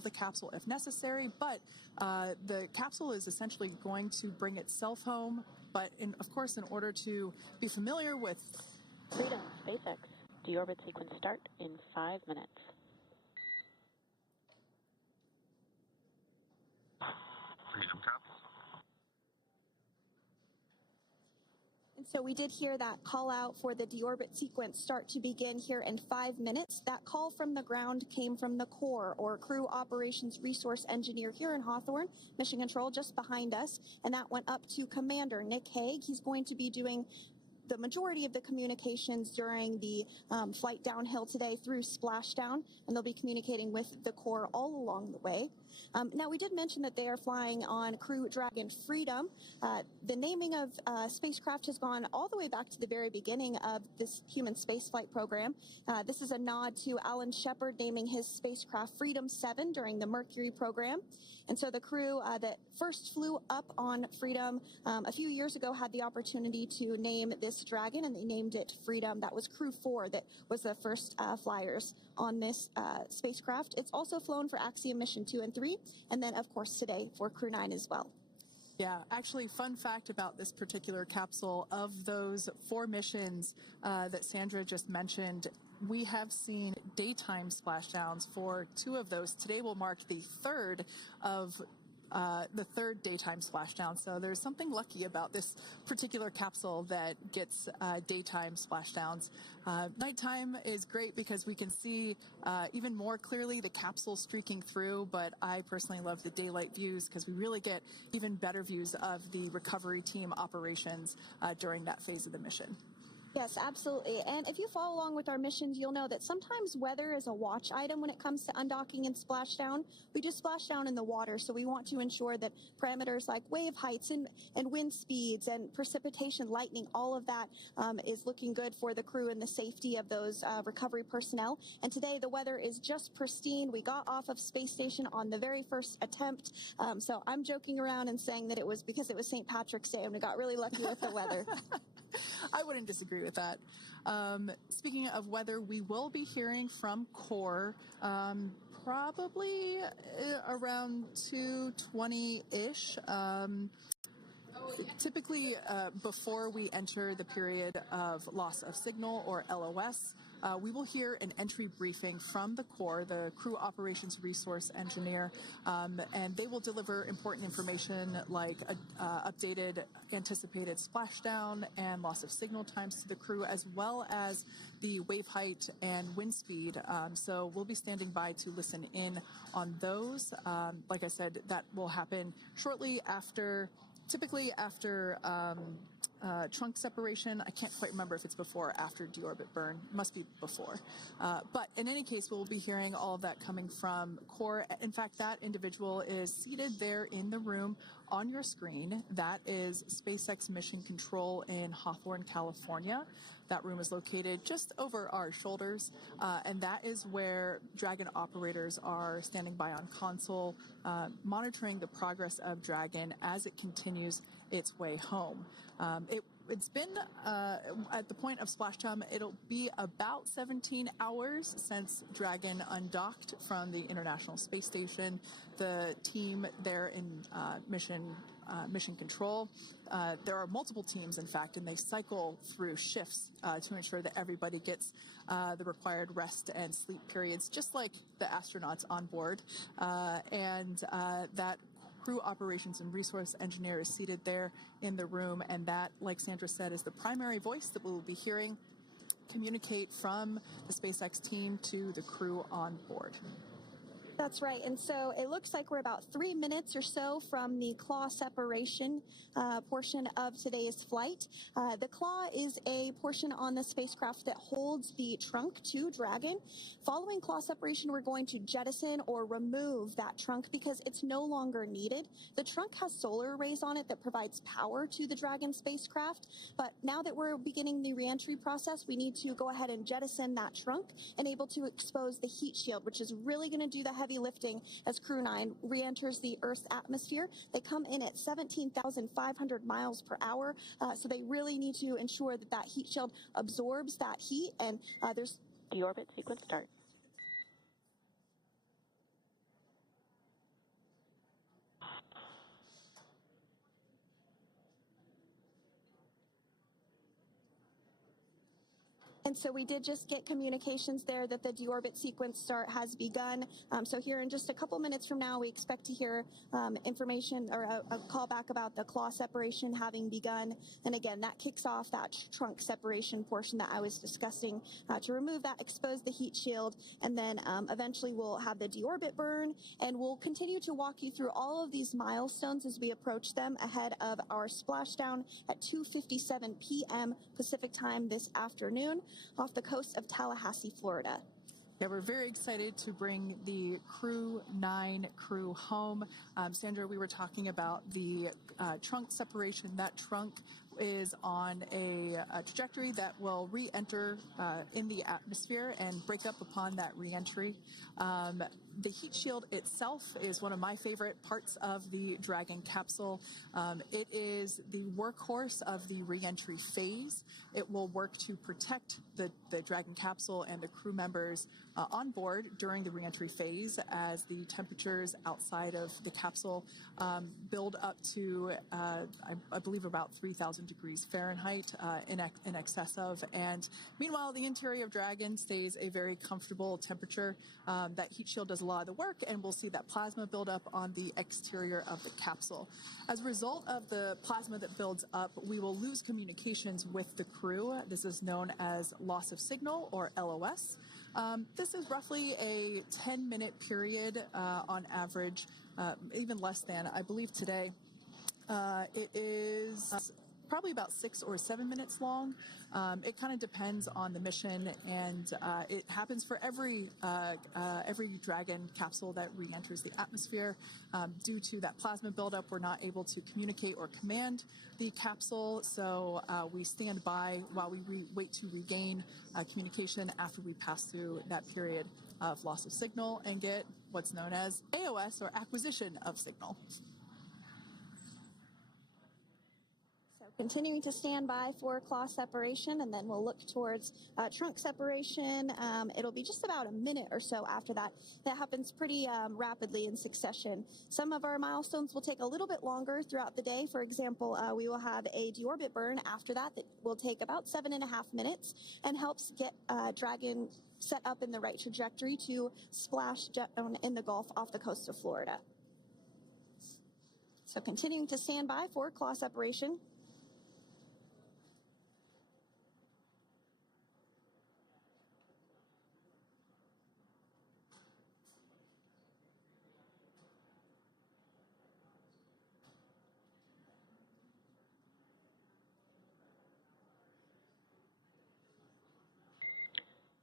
of the capsule if necessary, but the capsule is essentially going to bring itself home. But of course, in order to be familiar with Freedom, SpaceX, deorbit sequence start in 5 minutes. Freedom Caps. And so we did hear that call out for the deorbit sequence start to begin here in 5 minutes. That call from the ground came from the core, or Crew Operations Resource Engineer here in Hawthorne, Mission Control just behind us. And that went up to Commander Nick Hague. He's going to be doing the majority of the communications during the flight downhill today through splashdown, and they'll be communicating with the core all along the way. Now, we did mention that they are flying on Crew Dragon Freedom. The naming of spacecraft has gone all the way back to the very beginning of this human spaceflight program. This is a nod to Alan Shepard naming his spacecraft Freedom 7 during the Mercury program. And so the crew that first flew up on Freedom a few years ago had the opportunity to name this Dragon, and they named it Freedom. That was Crew 4 that was the first flyers on this spacecraft. It's also flown for Axiom Mission 2 and 3, and then, of course, today for Crew 9 as well. Yeah, actually, fun fact about this particular capsule, of those 4 missions that Sandra just mentioned, we have seen daytime splashdowns for 2 of those. Today will mark the third daytime splashdown. So there's something lucky about this particular capsule that gets daytime splashdowns. Nighttime is great because we can see even more clearly the capsule streaking through, but I personally love the daylight views because we really get even better views of the recovery team operations during that phase of the mission. Yes, absolutely. And if you follow along with our missions, you'll know that sometimes weather is a watch item when it comes to undocking and splashdown. We do splashdown in the water, so we want to ensure that parameters like wave heights and wind speeds and precipitation, lightning, all of that is looking good for the crew and the safety of those recovery personnel. And today the weather is just pristine. We got off of space station on the very first attempt. So I'm joking around and saying that it was because it was St. Patrick's Day and we got really lucky with the weather. I wouldn't disagree with that. Speaking of weather, we will be hearing from core probably around 2:20-ish. Typically, before we enter the period of loss of signal, or LOS, we will hear an entry briefing from the core, the Crew Operations Resource Engineer, and they will deliver important information like updated anticipated splashdown and loss of signal times to the crew, as well as the wave height and wind speed. So we'll be standing by to listen in on those. Like I said, that will happen shortly after, typically after trunk separation. I can't quite remember if it's before or after deorbit burn. It must be before. But in any case, we'll be hearing all of that coming from core. In fact, that individual is seated there in the room on your screen. That is SpaceX Mission Control in Hawthorne, California. That room is located just over our shoulders, and that is where Dragon operators are standing by on console, monitoring the progress of Dragon as it continues its way home. It's been, at the point of splashdown, it'll be about 17 hours since Dragon undocked from the International Space Station. The team there in Mission Control, there are multiple teams, in fact, and they cycle through shifts to ensure that everybody gets the required rest and sleep periods, just like the astronauts on board. And that Crew Operations and Resource Engineer is seated there in the room, and that, like Sandra said, is the primary voice that we will be hearing communicate from the SpaceX team to the crew on board. That's right. And so it looks like we're about 3 minutes or so from the claw separation portion of today's flight. The claw is a portion on the spacecraft that holds the trunk to Dragon. Following claw separation, we're going to jettison or remove that trunk because it's no longer needed. The trunk has solar arrays on it that provides power to the Dragon spacecraft. But now that we're beginning the reentry process, we need to go ahead and jettison that trunk and able to expose the heat shield, which is really going to do the heavy lifting as Crew 9 re-enters the Earth's atmosphere. They come in at 17,500 miles per hour, so they really need to ensure that that heat shield absorbs that heat, and there's... Deorbit sequence start. And so we did just get communications there that the deorbit sequence start has begun. So here in just a couple minutes from now, we expect to hear information or a call back about the claw separation having begun. And again, that kicks off that trunk separation portion that I was discussing to remove that, expose the heat shield, and then eventually we'll have the deorbit burn, and we'll continue to walk you through all of these milestones as we approach them ahead of our splashdown at 2:57 p.m. Pacific time this afternoon off the coast of Tallahassee, Florida. Yeah, we're very excited to bring the Crew 9 crew home. Sandra, we were talking about the trunk separation. That trunk is on a trajectory that will re-enter in the atmosphere and break up upon that re-entry. The heat shield itself is one of my favorite parts of the Dragon capsule. It is the workhorse of the re-entry phase. It will work to protect the Dragon capsule and the crew members on board during the re-entry phase as the temperatures outside of the capsule build up to, I believe, about 3,000 degrees Fahrenheit in excess of. And meanwhile, the interior of Dragon stays a very comfortable temperature. That heat shield does a lot of the work, and we'll see that plasma build up on the exterior of the capsule. As a result of the plasma that builds up, we will lose communications with the crew. This is known as loss of signal, or LOS. This is roughly a 10-minute period on average, even less than. I believe today it is probably about 6 or 7 minutes long. It kind of depends on the mission, and it happens for every Dragon capsule that re-enters the atmosphere. Due to that plasma buildup, we're not able to communicate or command the capsule, so we stand by while we wait to regain communication after we pass through that period of loss of signal and get what's known as AOS, or acquisition of signal. Continuing to stand by for claw separation, and then we'll look towards trunk separation. It'll be just about a minute or so after that. That happens pretty rapidly in succession. Some of our milestones will take a little bit longer throughout the day. For example, we will have a deorbit burn after that will take about 7.5 minutes and helps get Dragon set up in the right trajectory to splash down in the Gulf off the coast of Florida. So continuing to stand by for claw separation.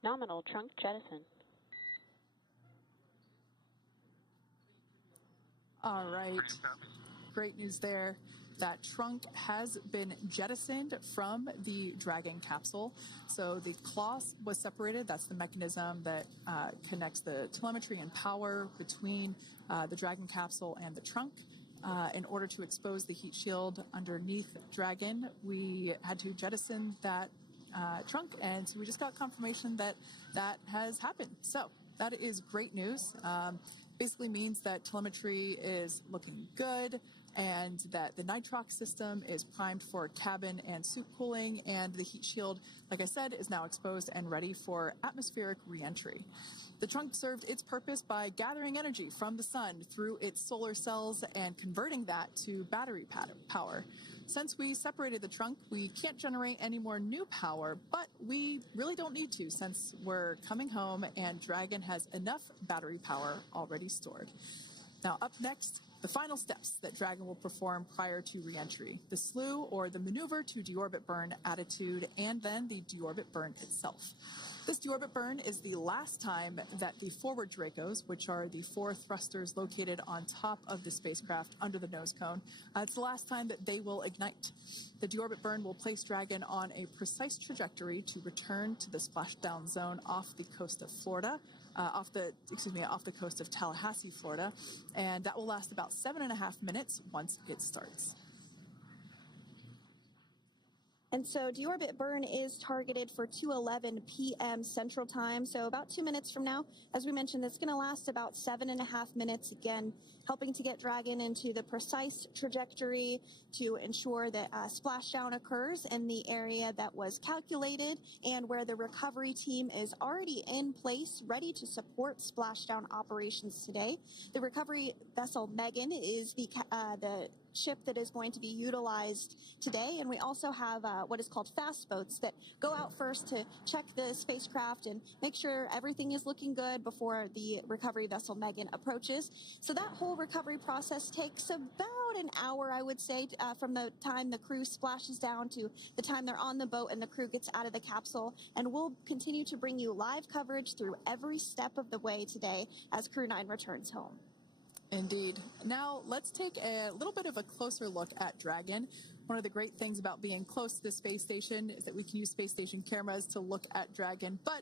Nominal trunk jettison. All right. Great news there. That trunk has been jettisoned from the Dragon capsule. So the claw was separated. That's the mechanism that connects the telemetry and power between the Dragon capsule and the trunk. In order to expose the heat shield underneath Dragon, we had to jettison that trunk, and so we just got confirmation that that has happened. So that is great news. Basically means that telemetry is looking good, and that the nitrox system is primed for cabin and suit cooling, and the heat shield, like I said, is now exposed and ready for atmospheric re-entry. The trunk served its purpose by gathering energy from the sun through its solar cells and converting that to battery power. Since we separated the trunk, we can't generate any more new power, but we really don't need to since we're coming home and Dragon has enough battery power already stored. Now, up next, the final steps that Dragon will perform prior to re-entry: the slew, or the maneuver to deorbit burn attitude, and then the deorbit burn itself. This deorbit burn is the last time that the forward Dracos, which are the 4 thrusters located on top of the spacecraft under the nose cone, it's the last time that they will ignite. The deorbit burn will place Dragon on a precise trajectory to return to the splashdown zone off the coast of Florida, off the coast of Tallahassee, Florida, and that will last about 7.5 minutes once it starts. And so deorbit burn is targeted for 2:11 p.m. Central Time, so about 2 minutes from now. As we mentioned, it's going to last about 7.5 minutes, again, helping to get Dragon into the precise trajectory to ensure that splashdown occurs in the area that was calculated and where the recovery team is already in place, ready to support splashdown operations today. The recovery vessel Megan is the ship that is going to be utilized today, and we also have what is called fast boats that go out first to check the spacecraft and make sure everything is looking good before the recovery vessel Megan approaches. So that whole recovery process takes about an hour, I would say, from the time the crew splashes down to the time they're on the boat and the crew gets out of the capsule. And we'll continue to bring you live coverage through every step of the way today as Crew 9 returns home. Indeed. Now, let's take a little bit of a closer look at Dragon. One of the great things about being close to the space station is that we can use space station cameras to look at Dragon. But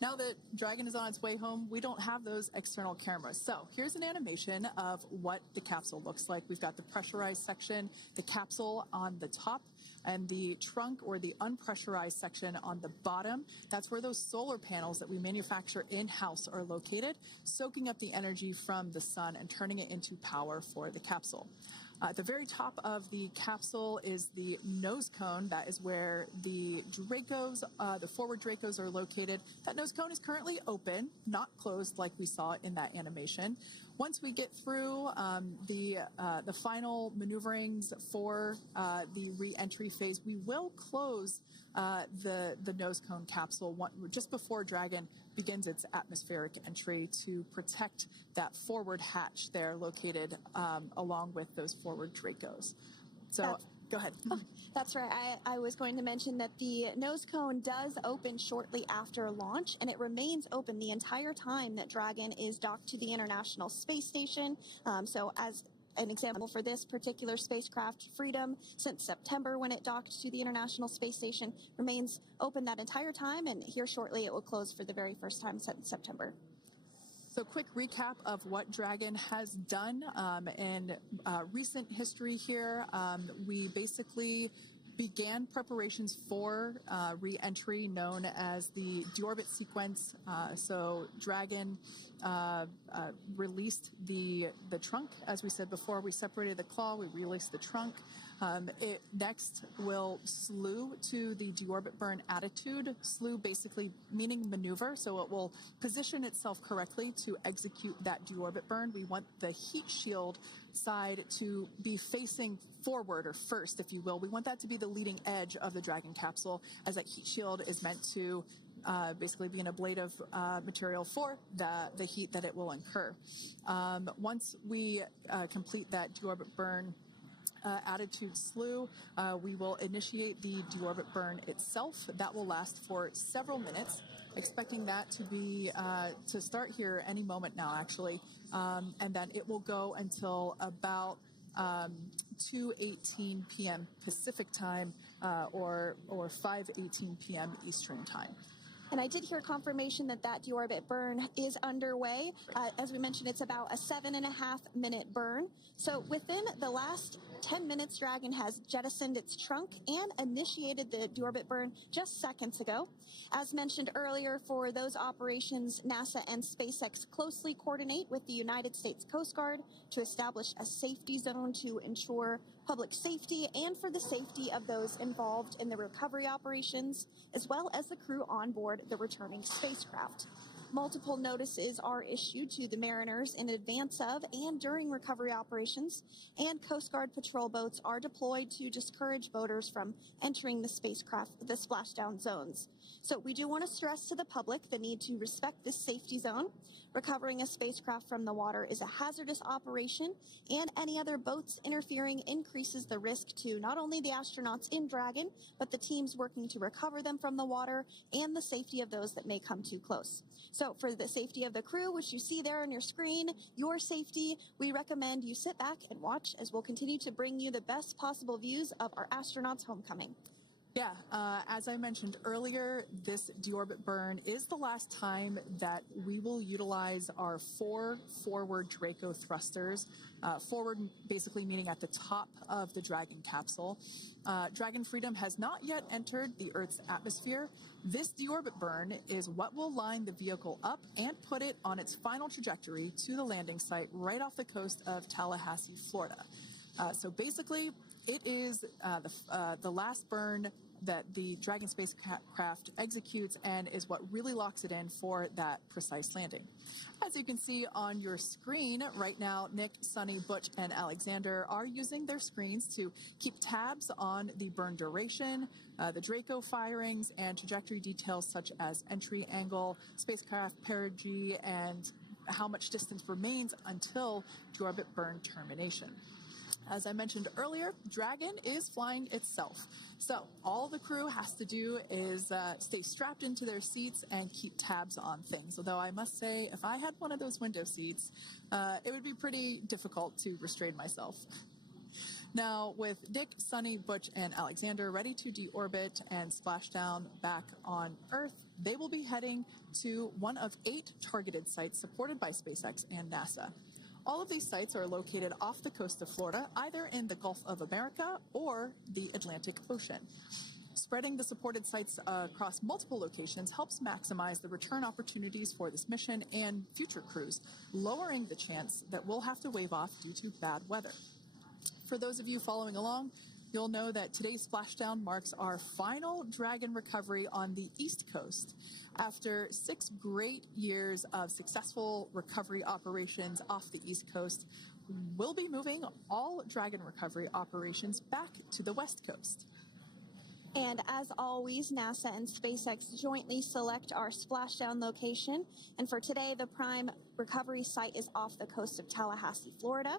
now that Dragon is on its way home, we don't have those external cameras. So here's an animation of what the capsule looks like. We've got the pressurized section, the capsule on the top, and the trunk or the unpressurized section on the bottom. That's where those solar panels that we manufacture in-house are located, soaking up the energy from the sun and turning it into power for the capsule. At the very top of the capsule is the nose cone. That is where the Dracos, the forward Dracos, are located. That nose cone is currently open, not closed like we saw in that animation. Once we get through the final maneuverings for the re-entry phase, we will close the nose cone capsule just before Dragon begins its atmospheric entry to protect that forward hatch there located along with those forward Dracos. So go ahead. Oh, that's right. I was going to mention that the nose cone does open shortly after launch, and it remains open the entire time that Dragon is docked to the International Space Station. So as an example for this particular spacecraft, Freedom, since September when it docked to the International Space Station, remains open that entire time, and here shortly it will close for the very first time since September. So quick recap of what Dragon has done in recent history here. We basically began preparations for re-entry known as the deorbit sequence. So Dragon released the trunk. As we said before, we separated the claw, we released the trunk. It next will slew to the deorbit burn attitude. Slew basically meaning maneuver, so it will position itself correctly to execute that deorbit burn. We want the heat shield side to be facing forward, or first, if you will. We want that to be the leading edge of the Dragon capsule, as that heat shield is meant to basically be an ablative material for the heat that it will incur. Once we complete that deorbit burn attitude slew, we will initiate the deorbit burn itself. That will last for several minutes, expecting that to be to start here any moment now, actually, and then it will go until about 2:18 p.m. Pacific time or 5:18 p.m. Eastern time. And I did hear confirmation that deorbit burn is underway. As we mentioned, it's about a 7.5-minute burn. So within the last 10 minutes, Dragon has jettisoned its trunk and initiated the deorbit burn just seconds ago. As mentioned earlier, for those operations, NASA and SpaceX closely coordinate with the United States Coast Guard to establish a safety zone to ensure public safety and for the safety of those involved in the recovery operations, as well as the crew on board the returning spacecraft. Multiple notices are issued to the mariners in advance of and during recovery operations, and Coast Guard patrol boats are deployed to discourage boaters from entering the splashdown zones. So we do want to stress to the public the need to respect this safety zone. Recovering a spacecraft from the water is a hazardous operation, and any other boats interfering increases the risk to not only the astronauts in Dragon, but the teams working to recover them from the water and the safety of those that may come too close. So for the safety of the crew, which you see there on your screen, your safety, we recommend you sit back and watch as we'll continue to bring you the best possible views of our astronauts' homecoming. Yeah, as I mentioned earlier, this deorbit burn is the last time that we will utilize our 4 forward Draco thrusters. Forward basically meaning at the top of the Dragon capsule. Dragon Freedom has not yet entered the Earth's atmosphere. This deorbit burn is what will line the vehicle up and put it on its final trajectory to the landing site right off the coast of Tallahassee, Florida. So basically, it is the last burn that the Dragon spacecraft executes and is what really locks it in for that precise landing. As you can see on your screen right now, Nick, Sunny, Butch, and Alexander are using their screens to keep tabs on the burn duration, the Draco firings, and trajectory details such as entry angle, spacecraft perigee, and how much distance remains until deorbit burn termination. As I mentioned earlier, Dragon is flying itself. So all the crew has to do is stay strapped into their seats and keep tabs on things. Although I must say, if I had one of those window seats, it would be pretty difficult to restrain myself. Now, with Dick, Sunny, Butch, and Alexander ready to deorbit and splash down back on Earth, they will be heading to one of 8 targeted sites supported by SpaceX and NASA. All of these sites are located off the coast of Florida, either in the Gulf of America or the Atlantic Ocean. Spreading the supported sites across multiple locations helps maximize the return opportunities for this mission and future crews, lowering the chance that we'll have to wave off due to bad weather. For those of you following along, you'll know that today's splashdown marks our final Dragon recovery on the East Coast. After 6 great years of successful recovery operations off the East Coast, we'll be moving all Dragon recovery operations back to the West Coast. And as always, NASA and SpaceX jointly select our splashdown location. And for today, the prime recovery site is off the coast of Tallahassee, Florida.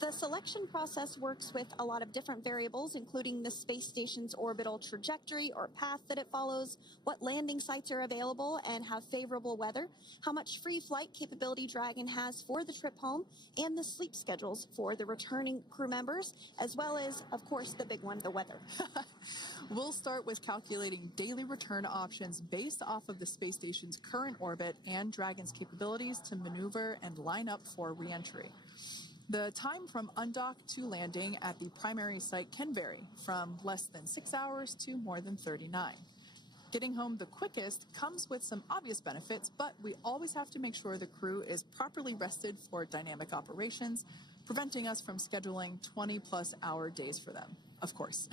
The selection process works with a lot of different variables, including the space station's orbital trajectory or path that it follows, what landing sites are available and have favorable weather, how much free flight capability Dragon has for the trip home, and the sleep schedules for the returning crew members, as well as, of course, the big one, the weather. We'll start with calculating daily return options based off of the space station's current orbit and Dragon's capabilities to maneuver and line up for re-entry. The time from undock to landing at the primary site can vary from less than 6 hours to more than 39. Getting home the quickest comes with some obvious benefits, but we always have to make sure the crew is properly rested for dynamic operations, preventing us from scheduling 20-plus hour days for them, of course.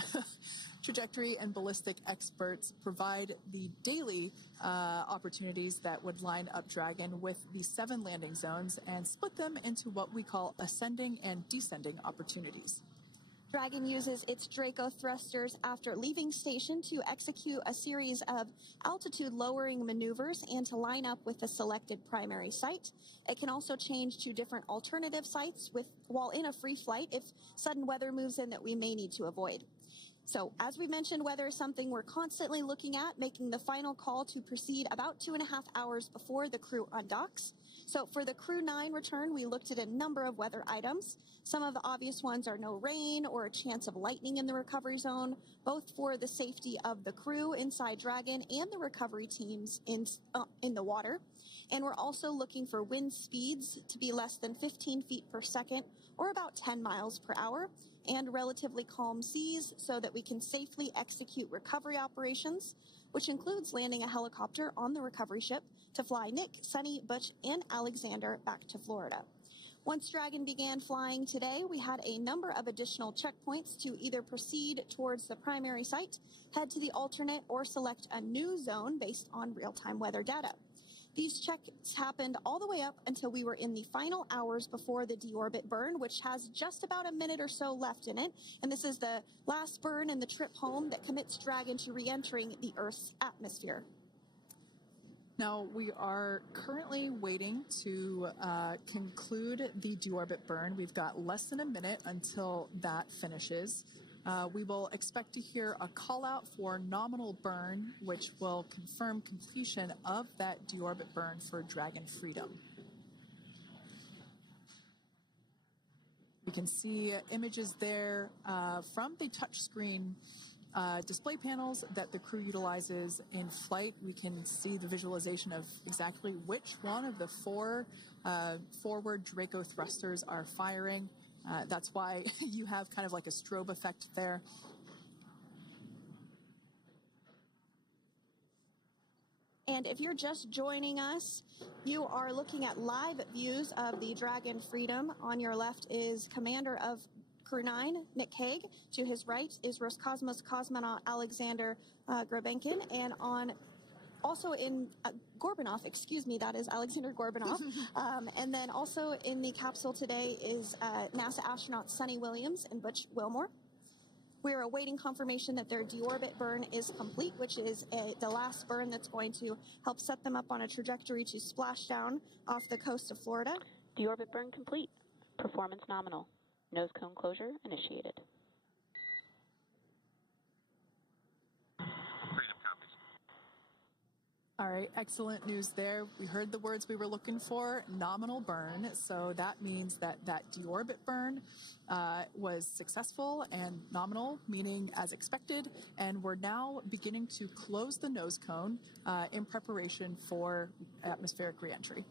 Trajectory and ballistic experts provide the daily opportunities that would line up Dragon with the 7 landing zones and split them into what we call ascending and descending opportunities. Dragon uses its Draco thrusters after leaving station to execute a series of altitude-lowering maneuvers and to line up with the selected primary site. It can also change to different alternative sites while in a free flight if sudden weather moves in that we may need to avoid. So, as we mentioned, weather is something we're constantly looking at, making the final call to proceed about 2.5 hours before the crew undocks. So, for the Crew 9 return, we looked at a number of weather items. Some of the obvious ones are no rain or a chance of lightning in the recovery zone, both for the safety of the crew inside Dragon and the recovery teams in the water. And we're also looking for wind speeds to be less than 15 feet per second, or about 10 miles per hour, and relatively calm seas so that we can safely execute recovery operations, which includes landing a helicopter on the recovery ship to fly Nick, Sunny, Butch, and Alexander back to Florida. Once Dragon began flying today, we had a number of additional checkpoints to either proceed towards the primary site, head to the alternate, or select a new zone based on real-time weather data. These checks happened all the way up until we were in the final hours before the deorbit burn, which has just about a minute or so left in it. And this is the last burn in the trip home that commits Dragon to re-entering the Earth's atmosphere. Now, we are currently waiting to conclude the deorbit burn. We've got less than a minute until that finishes. We will expect to hear a call out for nominal burn, which will confirm completion of that deorbit burn for Dragon Freedom. We can see images there from the touchscreen display panels that the crew utilizes in flight. We can see the visualization of exactly which one of the four forward Draco thrusters are firing. That's why you have kind of like a strobe effect there. And if you're just joining us, you are looking at live views of the Dragon Freedom. On your left is Commander of Crew 9, Nick Hague. To his right is Roscosmos cosmonaut Alexander Grabenkin. And also in Gorbanov, excuse me, that is Alexander Gorbanov. And then also in the capsule today is NASA astronaut Sunny Williams and Butch Wilmore. We're awaiting confirmation that their deorbit burn is complete, which is the last burn that's going to help set them up on a trajectory to splash down off the coast of Florida. Deorbit burn complete. Performance nominal. Nose cone closure initiated. Freedom copies. All right, excellent news there. We heard the words we were looking for, nominal burn. So that means that deorbit burn was successful and nominal, meaning as expected. And we're now beginning to close the nose cone in preparation for atmospheric reentry.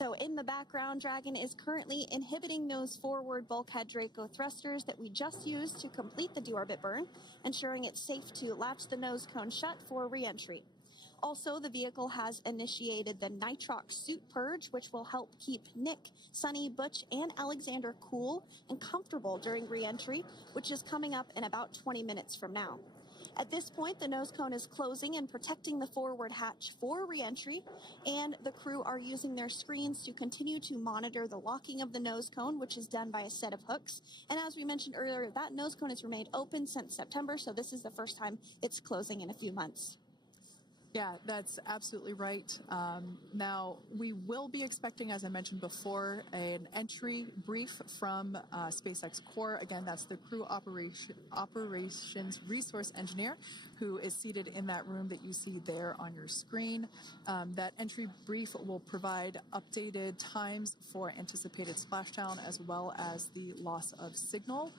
So in the background, Dragon is currently inhibiting those forward bulkhead Draco thrusters that we just used to complete the deorbit burn, ensuring it's safe to latch the nose cone shut for reentry. Also, the vehicle has initiated the nitrox suit purge, which will help keep Nick, Sunny, Butch, and Alexander cool and comfortable during reentry, which is coming up in about 20 minutes from now. At this point, the nose cone is closing and protecting the forward hatch for reentry, and the crew are using their screens to continue to monitor the locking of the nose cone, which is done by a set of hooks. And as we mentioned earlier, that nose cone has remained open since September, so this is the first time it's closing in a few months. Yeah, that's absolutely right. Now, we will be expecting, as I mentioned before, an entry brief from SpaceX Core. Again, that's the Crew Operations Resource Engineer who is seated in that room that you see there on your screen. That entry brief will provide updated times for anticipated splashdown as well as the loss of signal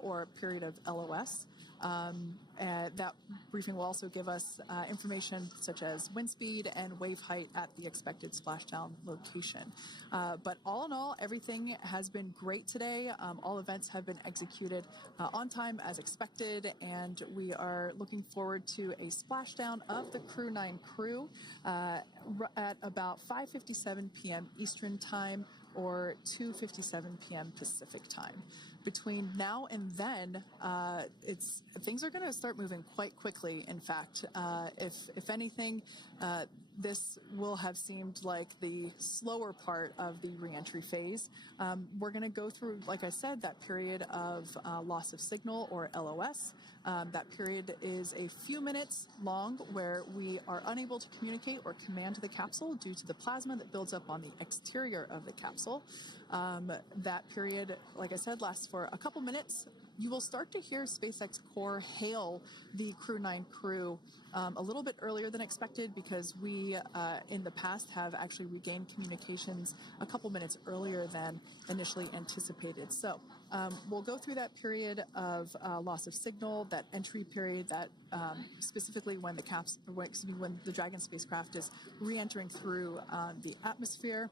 or period of LOS. That briefing will also give us information such as wind speed and wave height at the expected splashdown location. But all in all, everything has been great today. All events have been executed on time as expected, and we are looking forward to a splashdown of the Crew 9 crew at about 5:57 p.m. Eastern Time or 2:57 p.m. Pacific Time. Between now and then, things are going to start moving quite quickly. In fact, if anything, this will have seemed like the slower part of the reentry phase. We're going to go through, like I said, that period of loss of signal or LOS. That period is a few minutes long where we are unable to communicate or command the capsule due to the plasma that builds up on the exterior of the capsule. That period, like I said, lasts for a couple minutes. You will start to hear SpaceX Core hail the Crew 9 crew a little bit earlier than expected because we, in the past, have actually regained communications a couple minutes earlier than initially anticipated. So we'll go through that period of loss of signal, that entry period, that specifically when the Dragon spacecraft is re-entering through the atmosphere.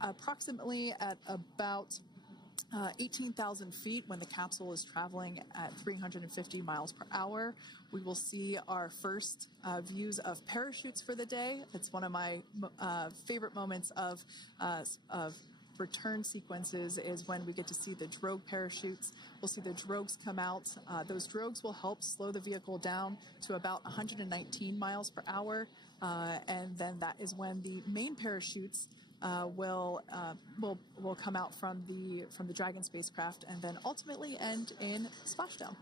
Approximately at about 18,000 feet when the capsule is traveling at 350 miles per hour. We will see our first views of parachutes for the day. It's one of my favorite moments of return sequences is when we get to see the drogue parachutes. We'll see the drogues come out. Those drogues will help slow the vehicle down to about 119 miles per hour. And then that is when the main parachutes will come out from the Dragon spacecraft and then ultimately end in splashdown.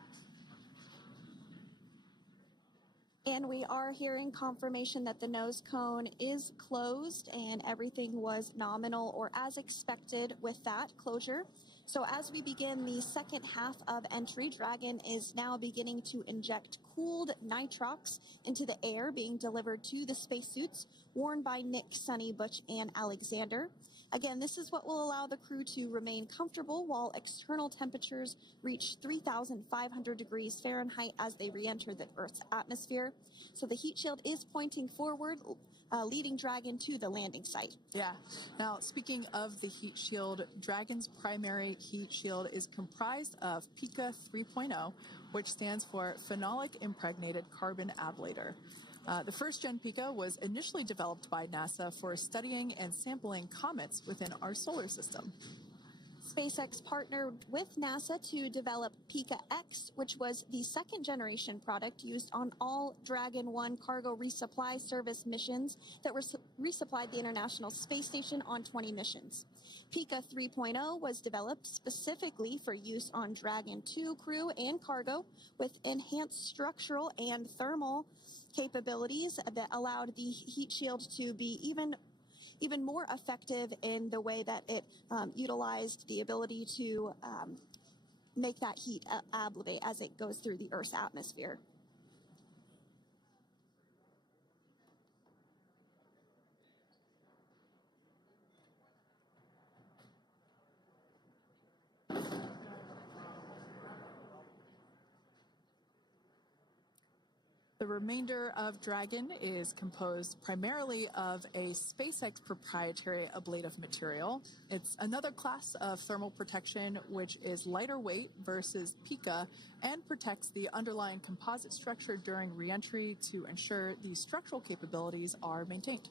And we are hearing confirmation that the nose cone is closed and everything was nominal or as expected with that closure. So as we begin the second half of entry, Dragon is now beginning to inject cooled nitrox into the air being delivered to the spacesuits, worn by Nick, Sunny, Butch, and Alexander. Again, this is what will allow the crew to remain comfortable while external temperatures reach 3,500 degrees Fahrenheit as they re-enter the Earth's atmosphere. So the heat shield is pointing forward, leading Dragon to the landing site. Yeah. Now, speaking of the heat shield, Dragon's primary heat shield is comprised of PICA 3.0, which stands for Phenolic Impregnated Carbon Ablator. The first-gen PICA was initially developed by NASA for studying and sampling comets within our solar system. SpaceX partnered with NASA to develop PICA X, which was the second-generation product used on all Dragon 1 cargo resupply service missions that resupplied the International Space Station on 20 missions. PICA 3.0 was developed specifically for use on Dragon 2 crew and cargo with enhanced structural and thermal capabilities that allowed the heat shield to be even more effective in the way that it utilized the ability to make that heat ablate as it goes through the Earth's atmosphere. The remainder of Dragon is composed primarily of a SpaceX proprietary ablative material. It's another class of thermal protection which is lighter weight versus PICA and protects the underlying composite structure during reentry to ensure the structural capabilities are maintained.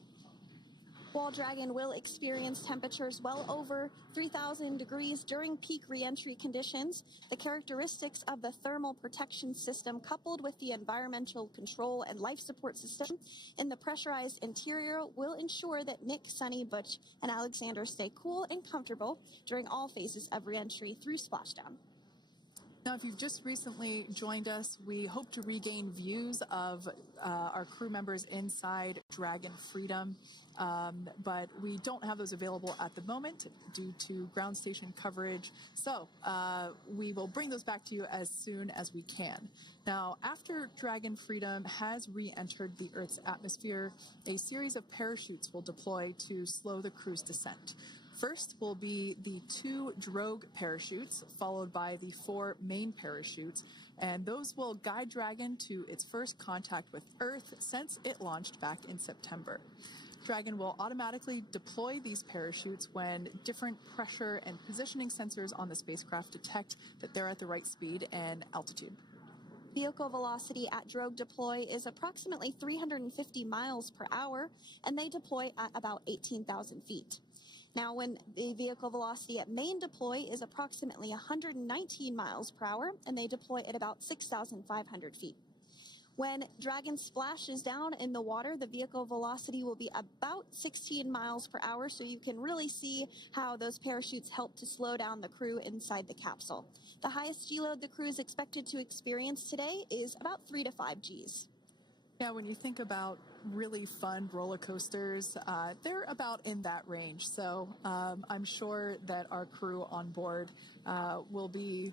While Dragon will experience temperatures well over 3,000 degrees during peak reentry conditions, the characteristics of the thermal protection system coupled with the environmental control and life support system in the pressurized interior will ensure that Nick, Sunny, Butch, and Alexander stay cool and comfortable during all phases of reentry through splashdown. Now, if you've just recently joined us, we hope to regain views of our crew members inside Dragon Freedom, but we don't have those available at the moment due to ground station coverage. So we will bring those back to you as soon as we can. Now, after Dragon Freedom has re-entered the Earth's atmosphere, a series of parachutes will deploy to slow the crew's descent. First will be the 2 drogue parachutes, followed by the 4 main parachutes, and those will guide Dragon to its first contact with Earth since it launched back in September. Dragon will automatically deploy these parachutes when different pressure and positioning sensors on the spacecraft detect that they're at the right speed and altitude. Vehicle velocity at drogue deploy is approximately 350 miles per hour, and they deploy at about 18,000 feet. Now, when the vehicle velocity at main deploy is approximately 119 miles per hour, and they deploy at about 6,500 feet. When Dragon splashes down in the water, the vehicle velocity will be about 16 miles per hour, so you can really see how those parachutes help to slow down the crew inside the capsule. The highest G-load the crew is expected to experience today is about 3 to 5 Gs. Yeah, when you think about really fun roller coasters, they're about in that range. So I'm sure that our crew on board will be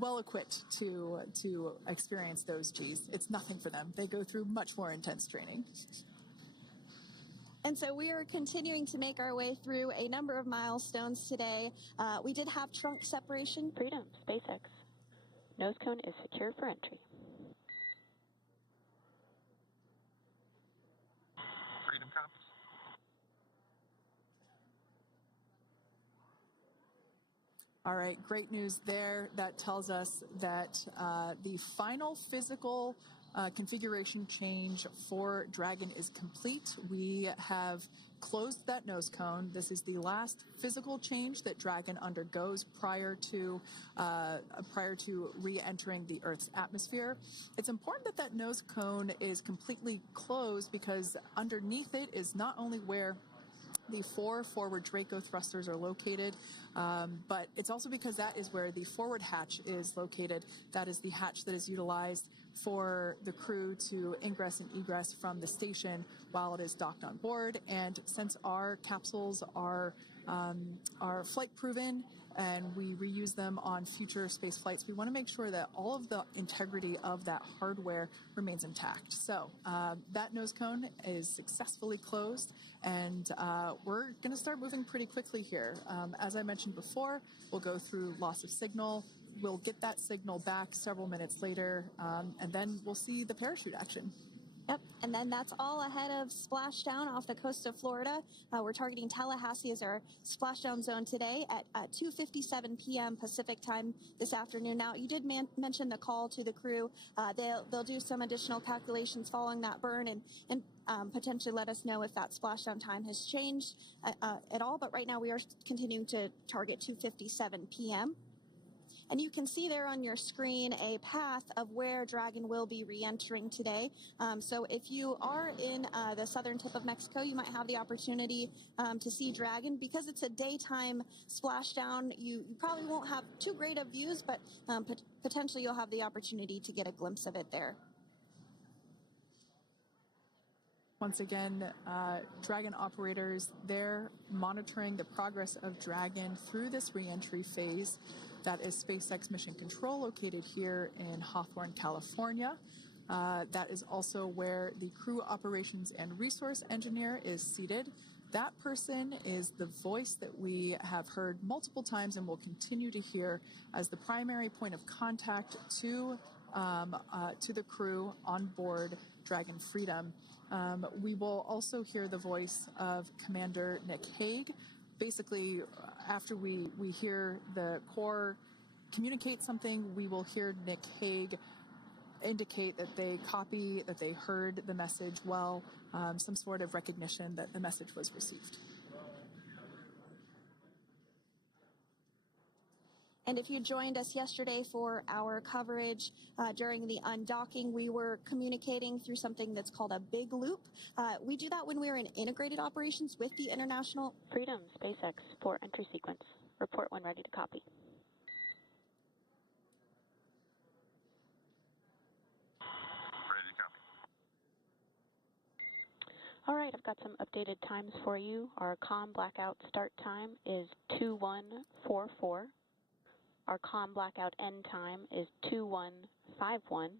well equipped to experience those Gs. It's nothing for them. They go through much more intense training. And so we are continuing to make our way through a number of milestones today. We did have trunk separation. Freedom, SpaceX. Nose cone is secure for entry. Freedom comes. All right, great news there. That tells us that the final physical configuration change for Dragon is complete. We have closed that nose cone. This is the last physical change that Dragon undergoes prior to re-entering the Earth's atmosphere. It's important that that nose cone is completely closed because underneath it is not only where the 4 forward Draco thrusters are located, but it's also because that is where the forward hatch is located. That is the hatch that is utilized for the crew to ingress and egress from the station while it is docked on board. And since our capsules are flight proven and we reuse them on future space flights, we want to make sure that all of the integrity of that hardware remains intact. So that nose cone is successfully closed, and we're going to start moving pretty quickly here. As I mentioned before, we'll go through loss of signal. We'll get that signal back several minutes later, and then we'll see the parachute action. Yep, and then that's all ahead of splashdown off the coast of Florida. We're targeting Tallahassee as our splashdown zone today at 2:57 p.m. Pacific time this afternoon. Now, you did mention the call to the crew. They'll do some additional calculations following that burn and potentially let us know if that splashdown time has changed at all. But right now, we are continuing to target 2:57 p.m. And you can see there on your screen a path of where Dragon will be re-entering today. So if you are in the southern tip of Mexico, you might have the opportunity to see Dragon. Because it's a daytime splashdown, you probably won't have too great of views, but potentially you'll have the opportunity to get a glimpse of it there. Once again, Dragon operators there monitoring the progress of Dragon through this re-entry phase. That is SpaceX Mission Control, located here in Hawthorne, California. That is also where the crew operations and resource engineer is seated. That person is the voice that we have heard multiple times and will continue to hear as the primary point of contact to the crew on board Dragon Freedom. We will also hear the voice of Commander Nick Hague. Basically, after we hear the Corps communicate something, we will hear Nick Hague indicate that they copy, that they heard the message well, some sort of recognition that the message was received. And if you joined us yesterday for our coverage during the undocking, we were communicating through something that's called a big loop. We do that when we're in integrated operations with the International Freedom, SpaceX, for entry sequence. Report when ready to copy. Ready to copy. All right, I've got some updated times for you. Our Blackout start time is 2144. Our Blackout end time is 2151,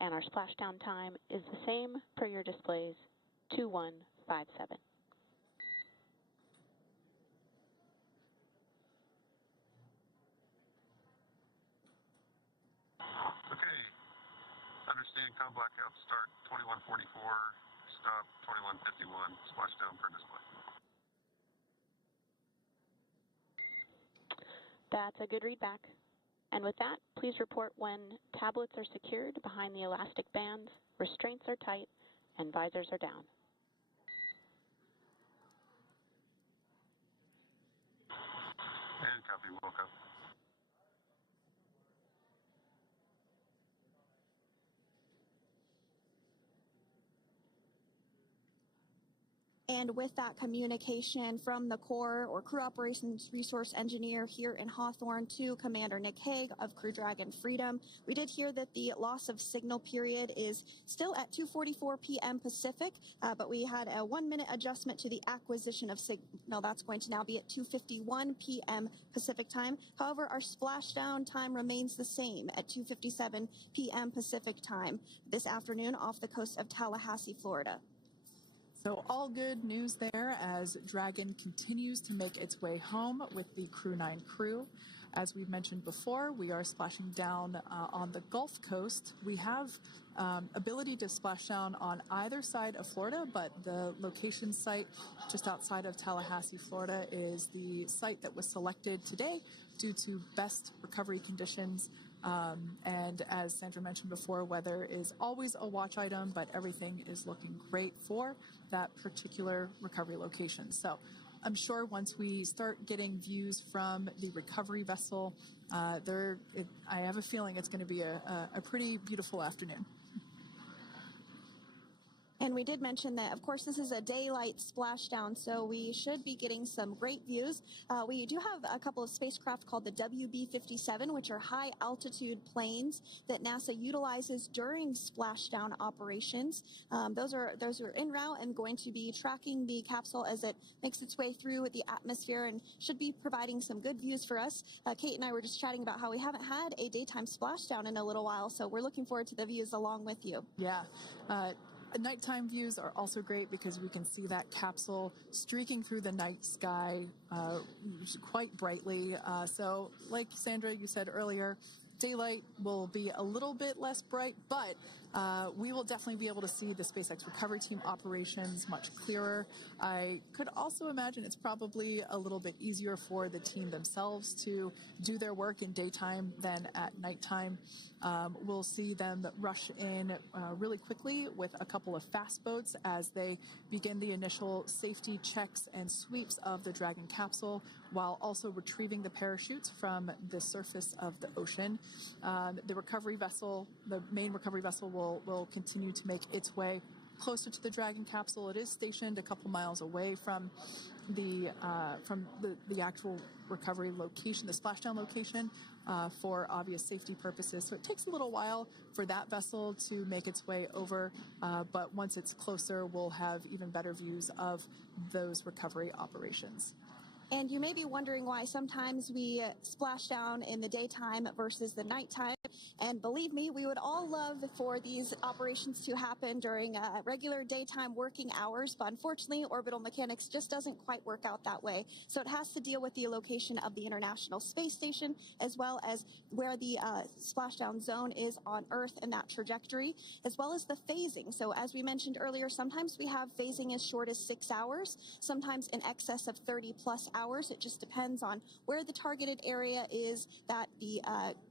and our splashdown time is the same per your displays, 2157. Okay. Understand Blackout start 2144, stop 2151, splashdown per display. That's a good readback. And with that, please report when tablets are secured behind the elastic bands, restraints are tight, and visors are down. And copy, Wilco. And with that communication from the Corps or Crew Operations Resource Engineer here in Hawthorne to Commander Nick Hague of Crew Dragon Freedom, we did hear that the loss of signal period is still at 2:44 p.m. Pacific, but we had a 1-minute adjustment to the acquisition of signal. That's going to now be at 2:51 p.m. Pacific time. However, our splashdown time remains the same at 2:57 p.m. Pacific time this afternoon off the coast of Tallahassee, Florida. So all good news there as Dragon continues to make its way home with the Crew 9 crew. As we've mentioned before, we are splashing down on the Gulf Coast. We have ability to splash down on either side of Florida, but the location site just outside of Tallahassee, Florida is the site that was selected today due to best recovery conditions. And as Sandra mentioned before, weather is always a watch item, but everything is looking great for that particular recovery location. So I'm sure once we start getting views from the recovery vessel, I have a feeling it's going to be a pretty beautiful afternoon. And we did mention that, of course, this is a daylight splashdown, so we should be getting some great views. We do have a couple of spacecraft called the WB-57, which are high-altitude planes that NASA utilizes during splashdown operations. Those are en route and going to be tracking the capsule as it makes its way through the atmosphere and should be providing some good views for us. Kate and I were just chatting about how we haven't had a daytime splashdown in a little while, so we're looking forward to the views along with you. Yeah. Nighttime views are also great because we can see that capsule streaking through the night sky quite brightly. So like Sandra, you said earlier, daylight will be a little bit less bright, but we will definitely be able to see the SpaceX recovery team operations much clearer. I could also imagine it's probably a little bit easier for the team themselves to do their work in daytime than at nighttime. We'll see them rush in really quickly with a couple of fast boats as they begin the initial safety checks and sweeps of the Dragon capsule, while also retrieving the parachutes from the surface of the ocean. The recovery vessel, the main recovery vessel, will continue to make its way closer to the Dragon capsule. It is stationed a couple miles away from the actual recovery location, the splashdown location, for obvious safety purposes. So it takes a little while for that vessel to make its way over, but once it's closer, we'll have even better views of those recovery operations. And you may be wondering why sometimes we splash down in the daytime versus the nighttime. And believe me, we would all love for these operations to happen during regular daytime working hours. But unfortunately, orbital mechanics just doesn't quite work out that way. So it has to deal with the location of the International Space Station, as well as where the splashdown zone is on Earth and that trajectory, as well as the phasing. So as we mentioned earlier, sometimes we have phasing as short as 6 hours, sometimes in excess of 30 plus hours. It just depends on where the targeted area is that the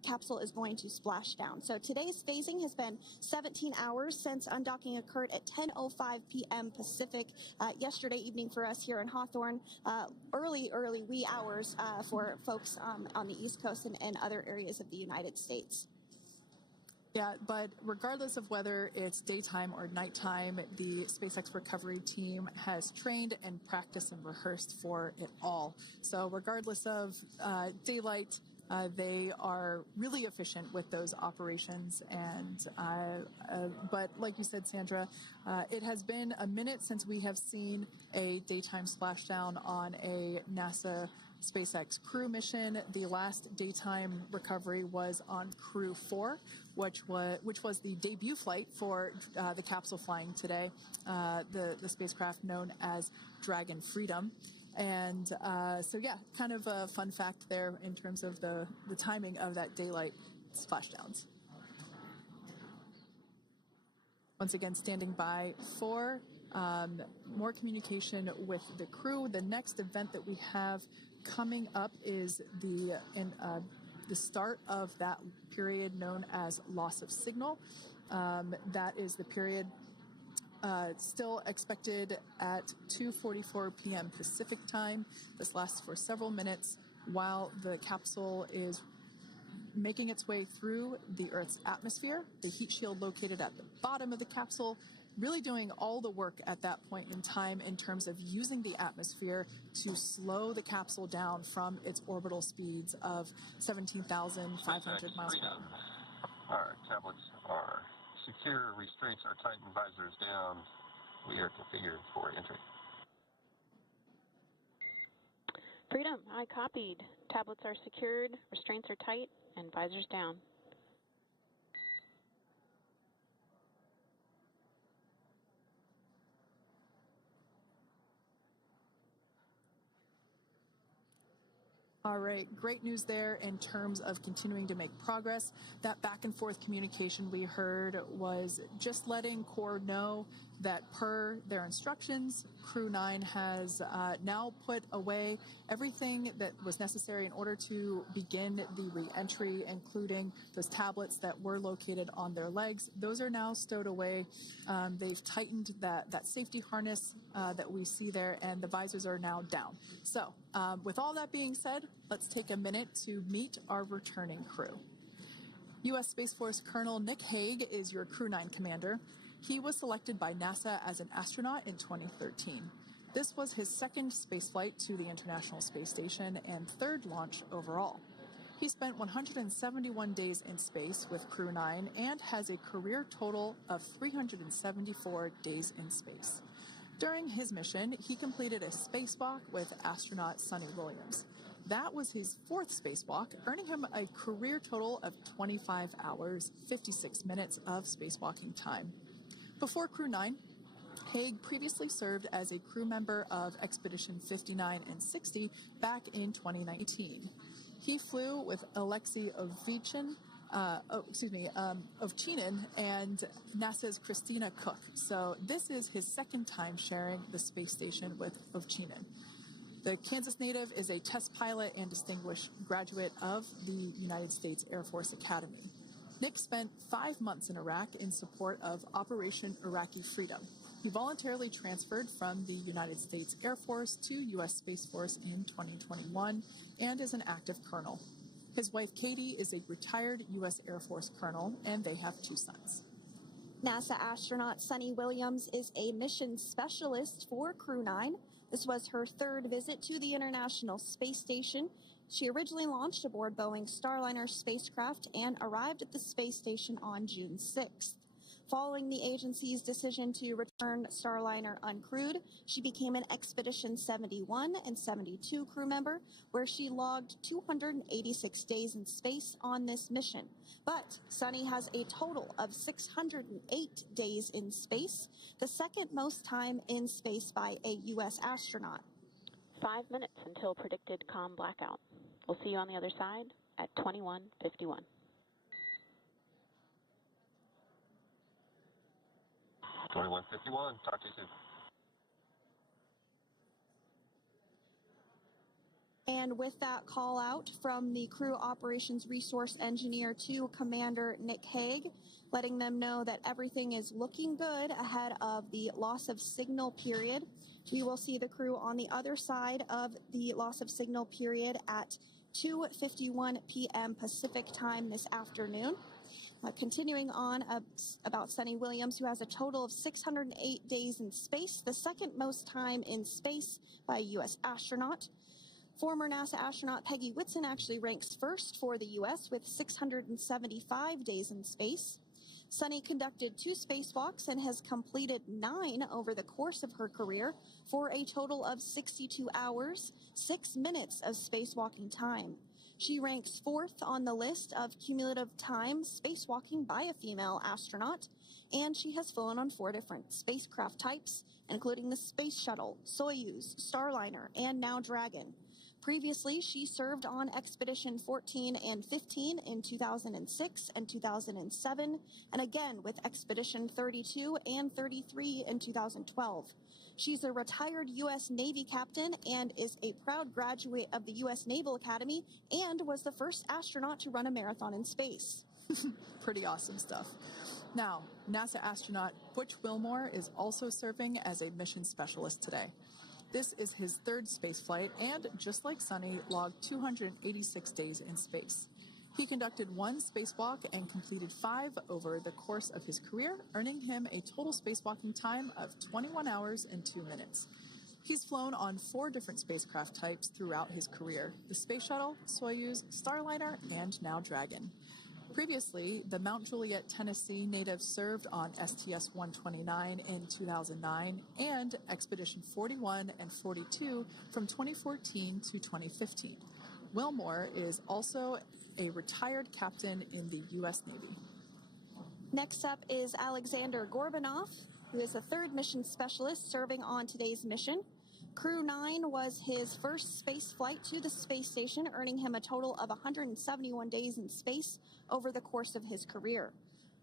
capsule is going to splash down. So today's phasing has been 17 hours since undocking occurred at 10:05 p.m. Pacific yesterday evening for us here in Hawthorne. Early wee hours for folks on the East Coast and other areas of the United States. Yeah, but regardless of whether it's daytime or nighttime, the SpaceX recovery team has trained and practiced and rehearsed for it all. So regardless of daylight, they are really efficient with those operations. And but like you said, Sandra, it has been a minute since we have seen a daytime splashdown on a NASA SpaceX crew mission. The last daytime recovery was on Crew 4, which was the debut flight for the capsule flying today, the spacecraft known as Dragon Freedom. And so yeah, kind of a fun fact there in terms of the timing of that daylight splashdowns. Once again, standing by for more communication with the crew. The next event that we have coming up is the start of that period known as loss of signal. That is the period still expected at 2:44 p.m. Pacific time. This lasts for several minutes while the capsule is making its way through the Earth's atmosphere. The heat shield located at the bottom of the capsule really doing all the work at that point in time in terms of using the atmosphere to slow the capsule down from its orbital speeds of 17,500 miles per hour. Our tablets are secure, restraints are tightened, visors down. We are configured for entry. Freedom, I copied. Tablets are secured, restraints are tight, and visors down. All right, great news there in terms of continuing to make progress. That back and forth communication we heard was just letting Core know that per their instructions, Crew 9 has now put away everything that was necessary in order to begin the re-entry, including those tablets that were located on their legs. Those are now stowed away. They've tightened that safety harness that we see there, and the visors are now down. So with all that being said, let's take a minute to meet our returning crew. U.S. Space Force Colonel Nick Hague is your Crew 9 commander. He was selected by NASA as an astronaut in 2013. This was his second spaceflight to the International Space Station and third launch overall. He spent 171 days in space with Crew 9 and has a career total of 374 days in space. During his mission, he completed a spacewalk with astronaut Suni Williams. That was his fourth spacewalk, earning him a career total of 25 hours, 56 minutes of spacewalking time. Before Crew 9, Haig previously served as a crew member of Expedition 59 and 60 back in 2019. He flew with Alexei Ovchinin and NASA's Christina Cook. So this is his second time sharing the space station with Ovchinin. The Kansas native is a test pilot and distinguished graduate of the United States Air Force Academy. Nick spent 5 months in Iraq in support of Operation Iraqi Freedom. He voluntarily transferred from the United States Air Force to U.S. Space Force in 2021 and is an active colonel. His wife, Katie, is a retired U.S. Air Force colonel, and they have 2 sons. NASA astronaut Suni Williams is a mission specialist for Crew 9. This was her third visit to the International Space Station. She originally launched aboard Boeing Starliner spacecraft and arrived at the space station on June 6th. Following the agency's decision to return Starliner uncrewed, she became an Expedition 71 and 72 crew member, where she logged 286 days in space on this mission. But Suni has a total of 608 days in space, the second most time in space by a U.S. astronaut. 5 minutes until predicted comm blackout. We'll see you on the other side at 21:51. Talk to you soon. And with that call out from the Crew Operations Resource Engineer to Commander Nick Haig, letting them know that everything is looking good ahead of the loss of signal period. We will see the crew on the other side of the loss of signal period at 2:51 p.m. Pacific time this afternoon. Continuing on about Suni Williams, who has a total of 608 days in space, the second most time in space by a U.S. astronaut. Former NASA astronaut Peggy Whitson actually ranks first for the U.S. with 675 days in space. Suni conducted 2 spacewalks and has completed 9 over the course of her career for a total of 62 hours, 6 minutes of spacewalking time. She ranks 4th on the list of cumulative time spacewalking by a female astronaut, and she has flown on 4 different spacecraft types, including the Space Shuttle, Soyuz, Starliner, and now Dragon. Previously, she served on Expedition 14 and 15 in 2006 and 2007, and again with Expedition 32 and 33 in 2012. She's a retired U.S. Navy captain and is a proud graduate of the U.S. Naval Academy and was the first astronaut to run a marathon in space. Pretty awesome stuff. Now, NASA astronaut Butch Wilmore is also serving as a mission specialist today. This is his third spaceflight and, just like Suni, logged 286 days in space. He conducted 1 spacewalk and completed 5 over the course of his career, earning him a total spacewalking time of 21 hours and 2 minutes. He's flown on 4 different spacecraft types throughout his career: the Space Shuttle, Soyuz, Starliner, and now Dragon. Previously, the Mount Juliet, Tennessee native served on STS-129 in 2009 and Expedition 41 and 42 from 2014 to 2015. Wilmore is also a retired captain in the U.S. Navy. Next up is Alexander Gorbanov, who is the third mission specialist serving on today's mission. Crew 9 was his first space flight to the space station, earning him a total of 171 days in space over the course of his career.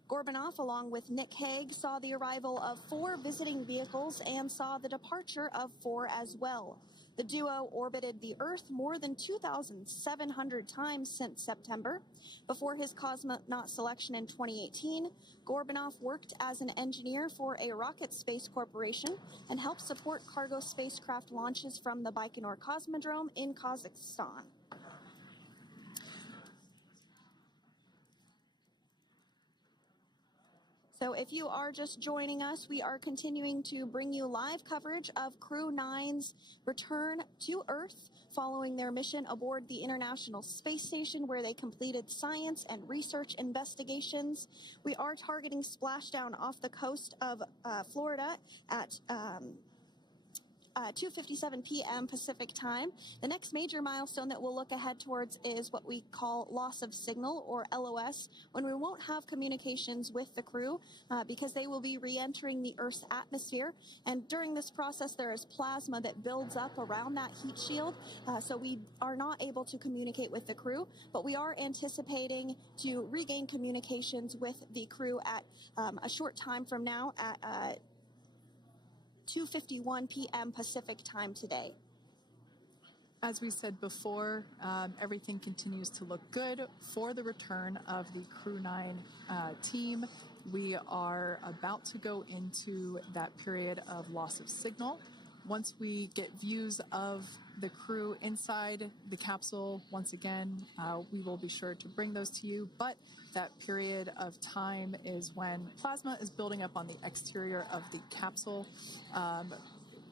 Gorbanov, along with Nick Haig, saw the arrival of 4 visiting vehicles and saw the departure of 4 as well. The duo orbited the Earth more than 2,700 times since September. Before his cosmonaut selection in 2018, Gorbanov worked as an engineer for a rocket space corporation and helped support cargo spacecraft launches from the Baikonur Cosmodrome in Kazakhstan. So if you are just joining us, we are continuing to bring you live coverage of Crew 9's return to Earth following their mission aboard the International Space Station, where they completed science and research investigations. We are targeting splashdown off the coast of Florida at 2:57 p.m. Pacific time. The next major milestone that we'll look ahead towards is what we call loss of signal, or LOS, when we won't have communications with the crew because they will be re-entering the Earth's atmosphere. And during this process, there is plasma that builds up around that heat shield, so we are not able to communicate with the crew, but we are anticipating to regain communications with the crew at a short time from now at 2:51 p.m. Pacific time today. As we said before, everything continues to look good for the return of the Crew 9 team. We are about to go into that period of loss of signal. Once we get views of the crew inside the capsule, once again, we will be sure to bring those to you. But that period of time is when plasma is building up on the exterior of the capsule,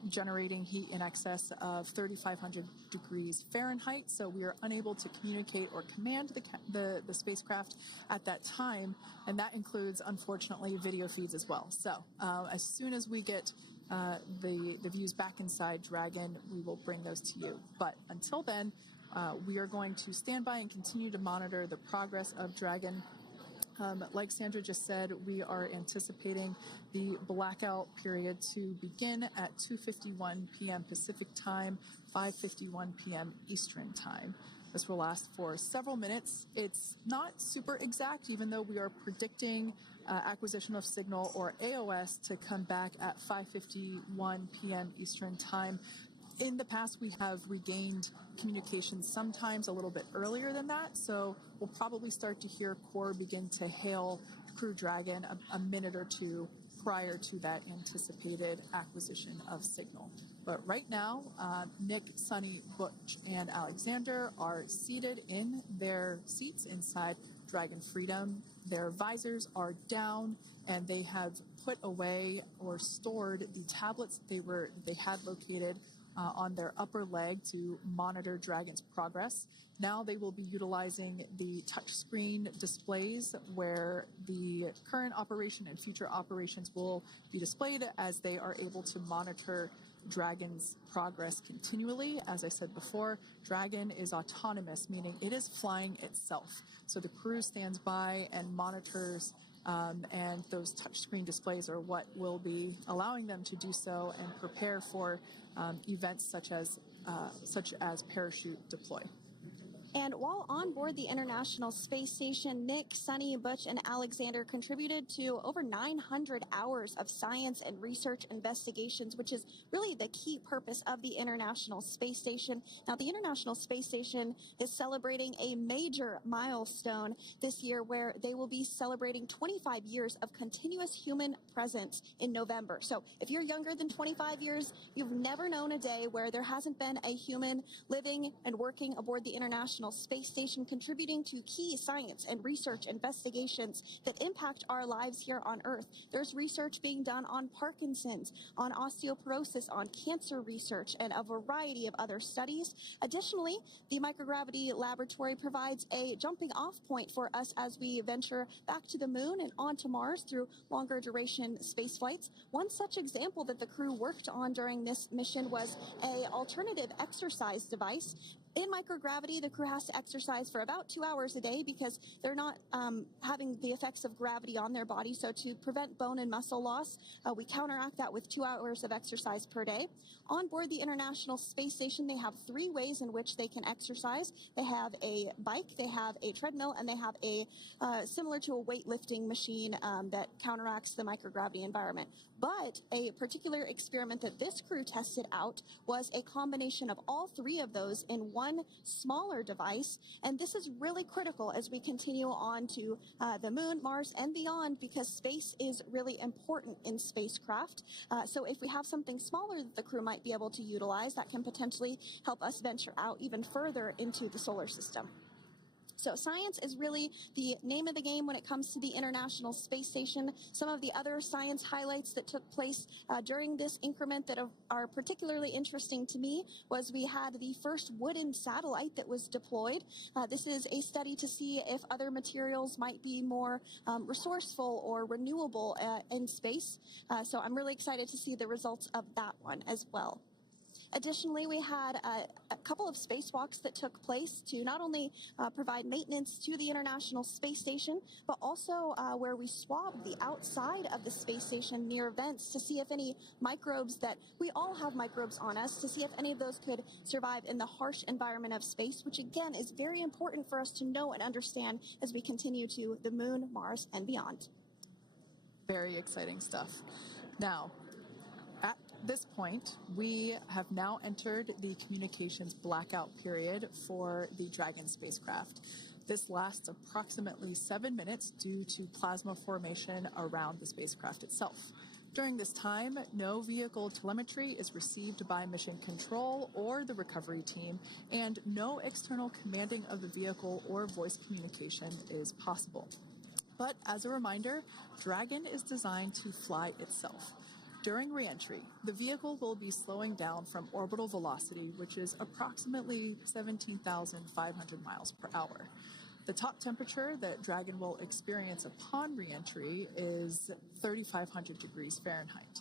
generating heat in excess of 3,500 degrees Fahrenheit. So we are unable to communicate or command the spacecraft at that time. And that includes, unfortunately, video feeds as well. So as soon as we get the views back inside Dragon, we will bring those to you. But until then, we are going to stand by and continue to monitor the progress of Dragon. Like Sandra just said, we are anticipating the blackout period to begin at 2:51 p.m. Pacific time, 5:51 p.m. Eastern time. This will last for several minutes. It's not super exact, even though we are predicting acquisition of signal, or AOS, to come back at 5:51 p.m. Eastern time. In the past, we have regained communications sometimes a little bit earlier than that, so we'll probably start to hear Core begin to hail Crew Dragon a minute or two prior to that anticipated acquisition of signal. But right now, Nick, Sunny, Butch, and Alexander are seated in their seats inside Dragon Freedom. Their visors are down, and they have put away or stored the tablets they had located on their upper leg to monitor Dragon's progress. Now they will be utilizing the touchscreen displays, where the current operation and future operations will be displayed as they are able to monitor Dragon's progress continually. As I said before, Dragon is autonomous, meaning it is flying itself. So the crew stands by and monitors, and those touchscreen displays are what will be allowing them to do so and prepare for events such as parachute deploy. And while on board the International Space Station, Nick, Sunny, Butch, and Alexander contributed to over 900 hours of science and research investigations, which is really the key purpose of the International Space Station. Now, the International Space Station is celebrating a major milestone this year, where they will be celebrating 25 years of continuous human presence in November. So if you're younger than 25 years, you've never known a day where there hasn't been a human living and working aboard the International Space Station, contributing to key science and research investigations that impact our lives here on Earth. There's research being done on Parkinson's, on osteoporosis, on cancer research, and a variety of other studies. Additionally, the microgravity laboratory provides a jumping off point for us as we venture back to the moon and onto Mars through longer duration space flights. One such example that the crew worked on during this mission was an alternative exercise device. In microgravity, the crew has to exercise for about 2 hours a day because they're not having the effects of gravity on their body. So to prevent bone and muscle loss, we counteract that with 2 hours of exercise per day. On board the International Space Station, they have 3 ways in which they can exercise. They have a bike, they have a treadmill, and they have a similar to a weightlifting machine that counteracts the microgravity environment. But a particular experiment that this crew tested out was a combination of all 3 of those in one smaller device. And this is really critical as we continue on to the moon, Mars, and beyond, because space is really important in spacecraft. So if we have something smaller that the crew might be able to utilize, that can potentially help us venture out even further into the solar system. So science is really the name of the game when it comes to the International Space Station. Some of the other science highlights that took place during this increment that are particularly interesting to me was we had the first wooden satellite that was deployed. This is a study to see if other materials might be more resourceful or renewable in space. So I'm really excited to see the results of that one as well. Additionally, we had a couple of spacewalks that took place to not only provide maintenance to the International Space Station, but also where we swabbed the outside of the space station near vents to see if any microbes that we all have microbes on us, to see if any of those could survive in the harsh environment of space, which again is very important for us to know and understand as we continue to the moon, Mars, and beyond. Very exciting stuff. Now, at this point, we have now entered the communications blackout period for the Dragon spacecraft. This lasts approximately 7 minutes due to plasma formation around the spacecraft itself. During this time, no vehicle telemetry is received by mission control or the recovery team, and no external commanding of the vehicle or voice communication is possible. But as a reminder, Dragon is designed to fly itself. During reentry, the vehicle will be slowing down from orbital velocity, which is approximately 17,500 miles per hour. The top temperature that Dragon will experience upon reentry is 3,500 degrees Fahrenheit.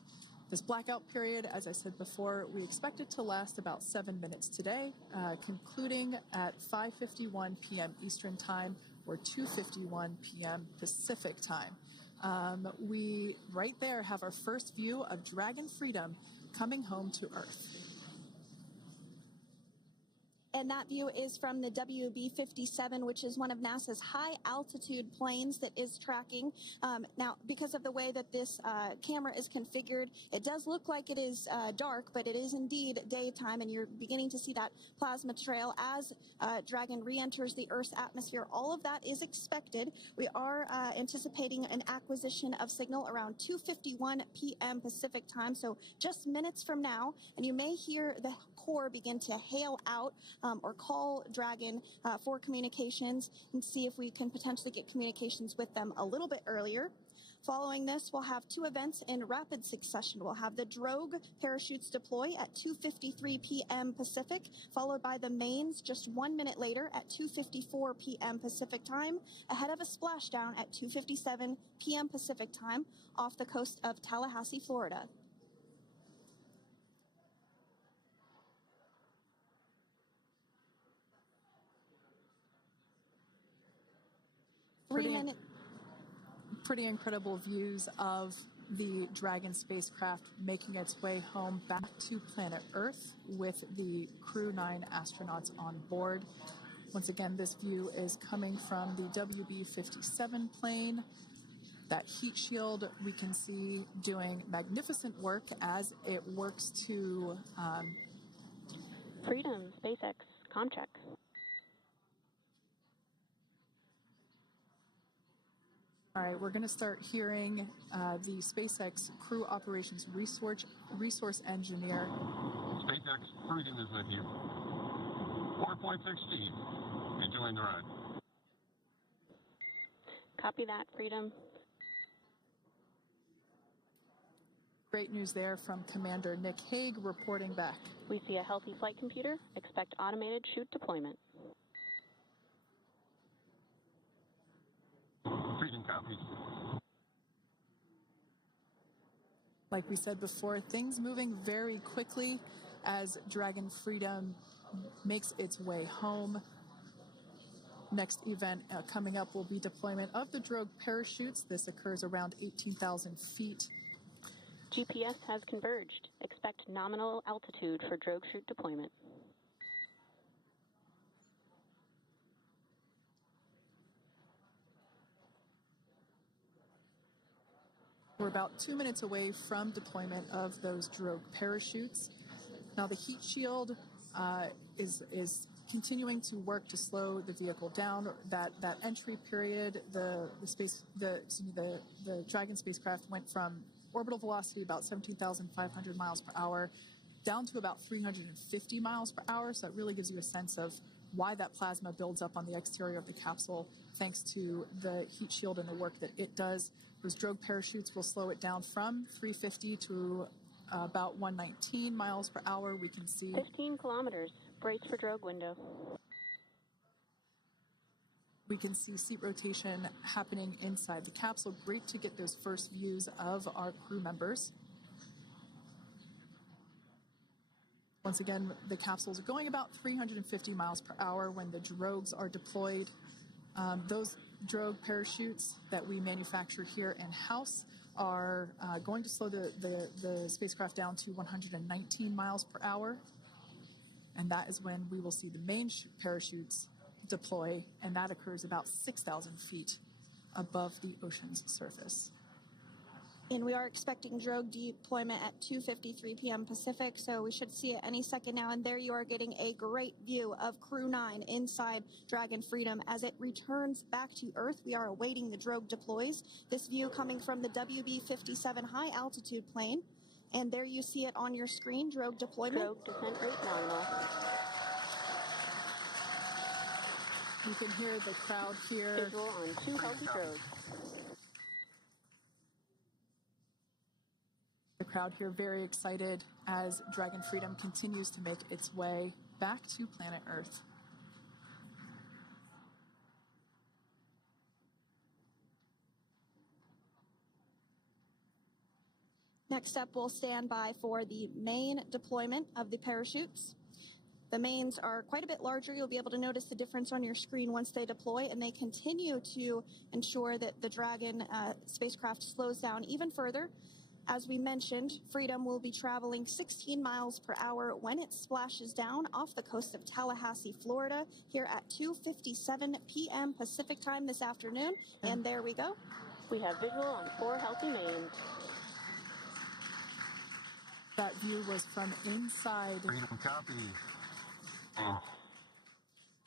This blackout period, as I said before, we expect it to last about 7 minutes today, concluding at 5:51 p.m. Eastern Time or 2:51 p.m. Pacific Time. We right there have our first view of Dragon Freedom coming home to Earth. And that view is from the WB-57, which is one of NASA's high-altitude planes that is tracking. Now, because of the way that this camera is configured, it does look like it is dark, but it is indeed daytime, and you're beginning to see that plasma trail as Dragon re-enters the Earth's atmosphere. All of that is expected. We are anticipating an acquisition of signal around 2:51 p.m. Pacific Time, so just minutes from now, and you may hear the core begin to hail out or call Dragon for communications and see if we can potentially get communications with them a little bit earlier. Following this, we'll have two events in rapid succession. We'll have the drogue parachutes deploy at 2:53 p.m. Pacific, followed by the mains just 1 minute later at 2:54 p.m. Pacific Time, ahead of a splashdown at 2:57 p.m. Pacific Time off the coast of Tallahassee, Florida. Pretty incredible views of the Dragon spacecraft making its way home back to planet Earth with the Crew 9 astronauts on board. Once again, this view is coming from the WB-57 plane. That heat shield we can see doing magnificent work as it works to Freedom, SpaceX, Comcheck. All right, we're going to start hearing the SpaceX Crew Operations Resource Engineer. SpaceX Freedom is with you. 4.6 feet. Enjoying the ride. Copy that, Freedom. Great news there from Commander Nick Hague reporting back. We see a healthy flight computer. Expect automated chute deployment. Freedom copies. Like we said before, things moving very quickly as Dragon Freedom makes its way home. Next event coming up will be deployment of the drogue parachutes. This occurs around 18,000 feet. GPS has converged. Expect nominal altitude for drogue chute deployment. We're about 2 minutes away from deployment of those drogue parachutes. Now the heat shield is continuing to work to slow the vehicle down. That entry period, the Dragon spacecraft went from orbital velocity about 17,500 miles per hour down to about 350 miles per hour. So that really gives you a sense of why that plasma builds up on the exterior of the capsule thanks to the heat shield and the work that it does. Those drogue parachutes will slow it down from 350 to about 119 miles per hour. We can see 15 kilometers. Brace for drogue window. We can see seat rotation happening inside the capsule. Great to get those first views of our crew members. Once again, the capsules are going about 350 miles per hour when the drogues are deployed. Those drogue parachutes that we manufacture here in-house are going to slow the spacecraft down to 119 miles per hour. And that is when we will see the main parachutes deploy, and that occurs about 6,000 feet above the ocean's surface. And we are expecting drogue deployment at 2:53 p.m. Pacific, so we should see it any second now. And there you are getting a great view of Crew 9 inside Dragon Freedom as it returns back to Earth. We are awaiting the drogue deploys. This view coming from the WB-57 high altitude plane. And there you see it on your screen, drogue deployment. Drogue descent rate nominal. You can hear the crowd here. Visual on 2 healthy drogues. The crowd here very excited as Dragon Freedom continues to make its way back to planet Earth. Next up, we'll stand by for the main deployment of the parachutes. The mains are quite a bit larger. You'll be able to notice the difference on your screen once they deploy, and they continue to ensure that the Dragon spacecraft slows down even further. As we mentioned, Freedom will be traveling 16 miles per hour when it splashes down off the coast of Tallahassee, Florida, here at 2:57 p.m. Pacific time this afternoon. And there we go. We have visual on 4 healthy mains. That view was from inside. Freedom copy.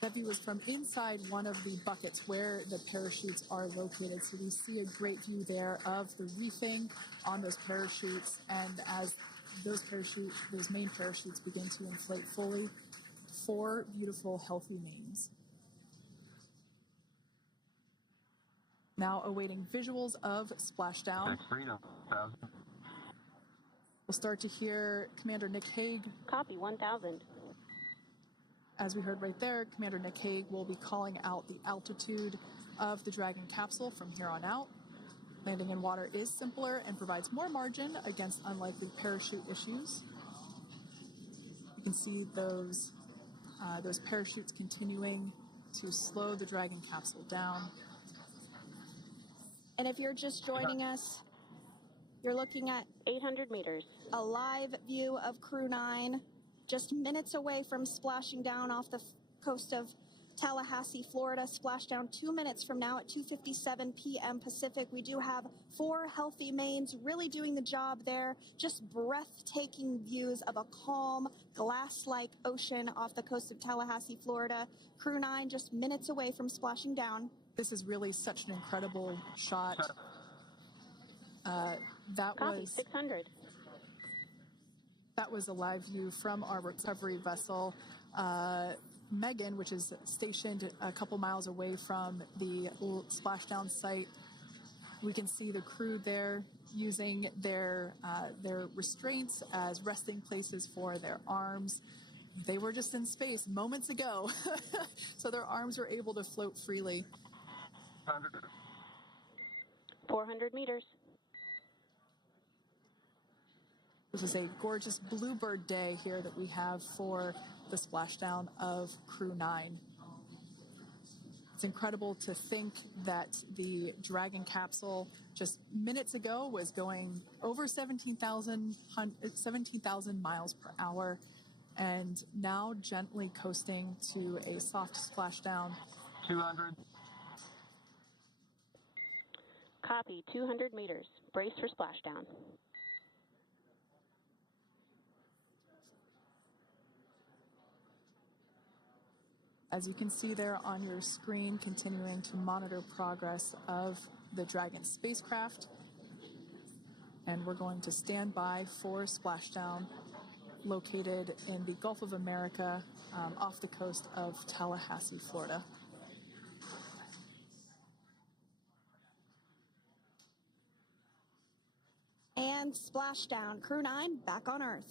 That view was from inside one of the buckets where the parachutes are located. So we see a great view there of the reefing on those parachutes. And as those main parachutes begin to inflate fully, 4 beautiful, healthy mains. Now awaiting visuals of splashdown. Freedom, 1,000. We'll start to hear Commander Nick Hague. Copy, 1,000. As we heard right there, Commander Nick Hague will be calling out the altitude of the Dragon capsule from here on out. Landing in water is simpler and provides more margin against unlikely parachute issues. You can see those parachutes continuing to slow the Dragon capsule down. And if you're just joining us, you're looking at 800 meters. a live view of Crew 9, just minutes away from splashing down off the coast of Tallahassee, Florida. Splashdown 2 minutes from now at 2:57 p.m. Pacific. We do have 4 healthy mains really doing the job there. Just breathtaking views of a calm, glass-like ocean off the coast of Tallahassee, Florida. Crew 9 just minutes away from splashing down. This is really such an incredible shot. Copy, 600. That was a live view from our recovery vessel, Megan, which is stationed a couple miles away from the splashdown site. We can see the crew there using their restraints as resting places for their arms. They were just in space moments ago, so their arms were able to float freely. 400 meters. This is a gorgeous bluebird day here that we have for the splashdown of Crew 9. It's incredible to think that the Dragon capsule just minutes ago was going over 17,000 miles per hour and now gently coasting to a soft splashdown. 200. Copy, 200 meters. Brace for splashdown. As you can see there on your screen, continuing to monitor progress of the Dragon spacecraft. And we're going to stand by for splashdown located in the Gulf of America off the coast of Tallahassee, Florida. And splashdown. Crew 9 back on Earth.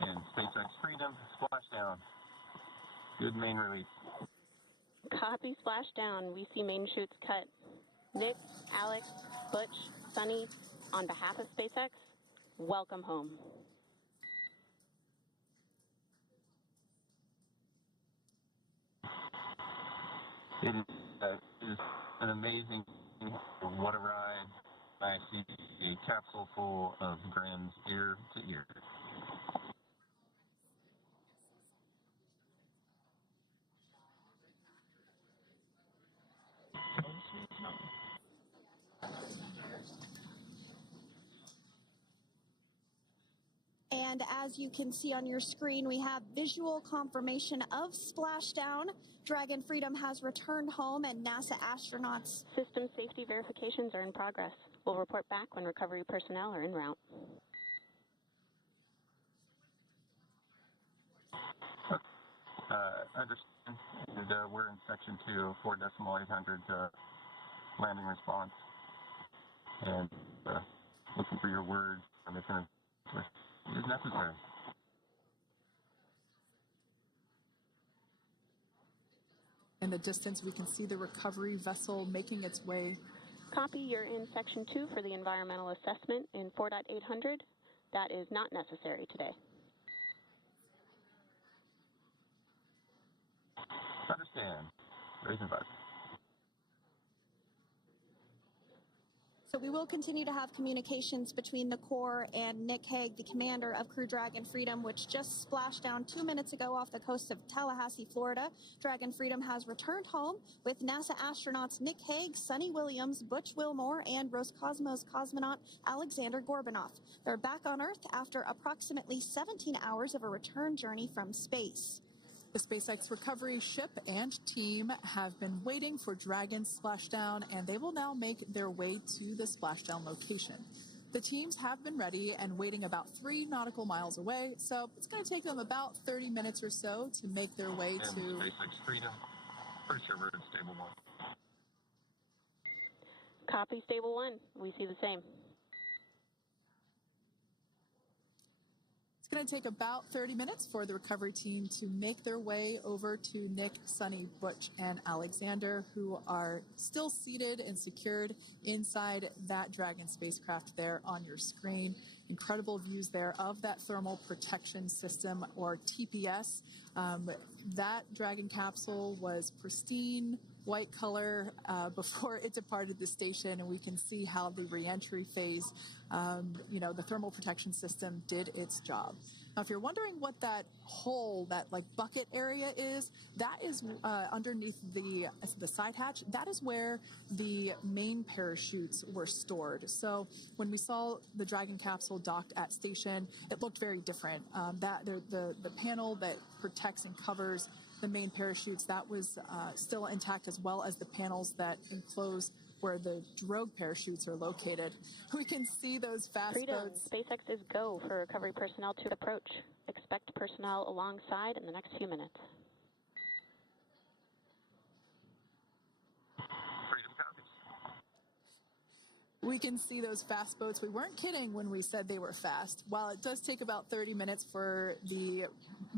And SpaceX Freedom, splashdown. Good main release. Copy, splashdown. We see main chutes cut. Nick, Alex, Butch, Sunny, on behalf of SpaceX, welcome home. It is an amazing, what a ride. I see a capsule full of grins ear to ear. And as you can see on your screen, we have visual confirmation of splashdown. Dragon Freedom has returned home, and NASA astronauts. System safety verifications are in progress. We'll report back when recovery personnel are en route. Understand. And, we're in section 2, 4.800 landing response. And looking for your words on if it is necessary. In the distance, we can see the recovery vessel making its way. Copy, you're in section 2 for the environmental assessment in 4.800. That is not necessary today. Understand. Raise and advise. So we will continue to have communications between the Corps and Nick Hague, the commander of Crew Dragon Freedom, which just splashed down 2 minutes ago off the coast of Tallahassee, Florida. Dragon Freedom has returned home with NASA astronauts Nick Hague, Sunny Williams, Butch Wilmore, and Roscosmos cosmonaut Alexander Gorbunov. They're back on Earth after approximately 17 hours of a return journey from space. The SpaceX recovery ship and team have been waiting for Dragon's splashdown, and they will now make their way to the splashdown location. The teams have been ready and waiting about 3 nautical miles away, so it's going to take them about 30 minutes or so to make their way to SpaceX Freedom. Pretty sure we're in stable 1. Copy, stable 1. We see the same. It's going to take about 30 minutes for the recovery team to make their way over to Nick, Sunny, Butch, and Alexander, who are still seated and secured inside that Dragon spacecraft there on your screen. Incredible views there of that thermal protection system, or TPS. That Dragon capsule was pristine, white color before it departed the station, and we can see how the reentry phase, the thermal protection system did its job. Now, if you're wondering what that hole, that like bucket area is, that is underneath the side hatch. That is where the main parachutes were stored. So when we saw the Dragon capsule docked at station, it looked very different. The panel that protects and covers the main parachutes, that was still intact, as well as the panels that enclose where the drogue parachutes are located. We can see those fast Freedom. boats. SpaceX is go for recovery personnel to approach. Expect personnel alongside in the next few minutes. Freedom copies. We can see those fast boats. We weren't kidding when we said they were fast. While it does take about 30 minutes for the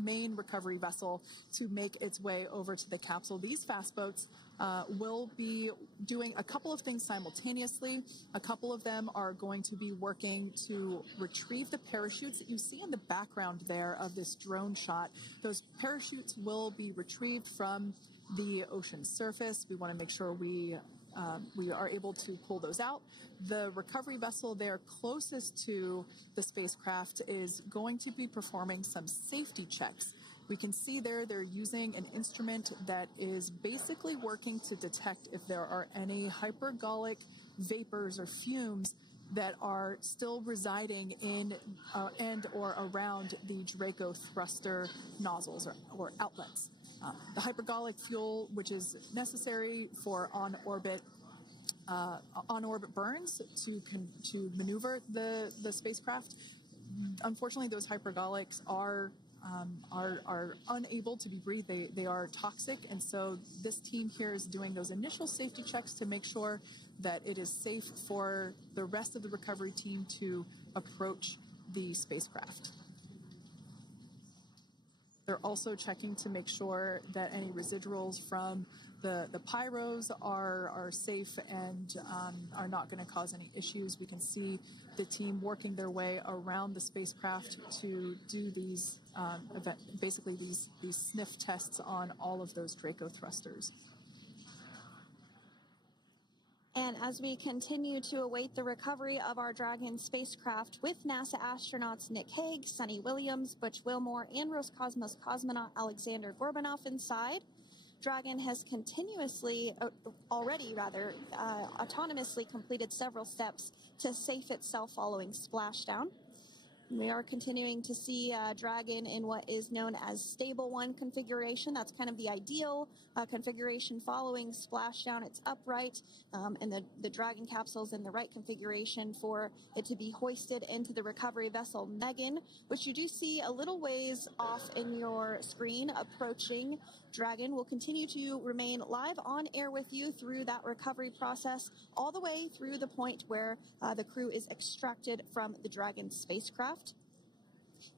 main recovery vessel to make its way over to the capsule, these fast boats will be doing a couple of things simultaneously. A couple of them are going to be working to retrieve the parachutes that you see in the background there of this drone shot. Those parachutes will be retrieved from the ocean surface. We want to make sure we are able to pull those out. The recovery vessel there closest to the spacecraft is going to be performing some safety checks. We can see there they're using an instrument that is basically working to detect if there are any hypergolic vapors or fumes that are still residing in and or around the Draco thruster nozzles or outlets. The hypergolic fuel, which is necessary for on-orbit burns to maneuver the spacecraft. Unfortunately, those hypergolics are unable to be breathed. They are toxic, and so this team here is doing those initial safety checks to make sure that it is safe for the rest of the recovery team to approach the spacecraft. They're also checking to make sure that any residuals from the pyros are safe and are not going to cause any issues. We can see the team working their way around the spacecraft to do these these sniff tests on all of those Draco thrusters. And as we continue to await the recovery of our Dragon spacecraft with NASA astronauts Nick Hague, Sunny Williams, Butch Wilmore, and Roscosmos cosmonaut Alexander Gorbanov inside, Dragon has autonomously completed several steps to safe itself following splashdown. We are continuing to see Dragon in what is known as stable 1 configuration. That's kind of the ideal configuration following splashdown. It's upright, and the Dragon capsule is in the right configuration for it to be hoisted into the recovery vessel Megan, which you do see a little ways off in your screen approaching. Dragon will continue to remain live on air with you through that recovery process, all the way through the point where the crew is extracted from the Dragon spacecraft.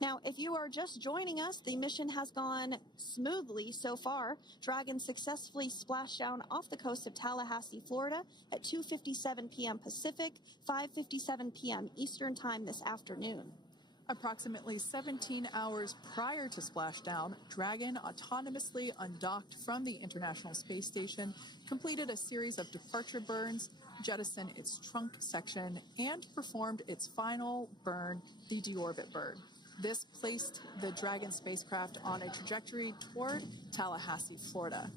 Now, if you are just joining us, the mission has gone smoothly so far. Dragon successfully splashed down off the coast of Tallahassee, Florida at 2:57 p.m. Pacific, 5:57 p.m. Eastern Time this afternoon. Approximately 17 hours prior to splashdown, Dragon autonomously undocked from the International Space Station, completed a series of departure burns, jettisoned its trunk section, and performed its final burn, the deorbit burn. This placed the Dragon spacecraft on a trajectory toward Tallahassee, Florida.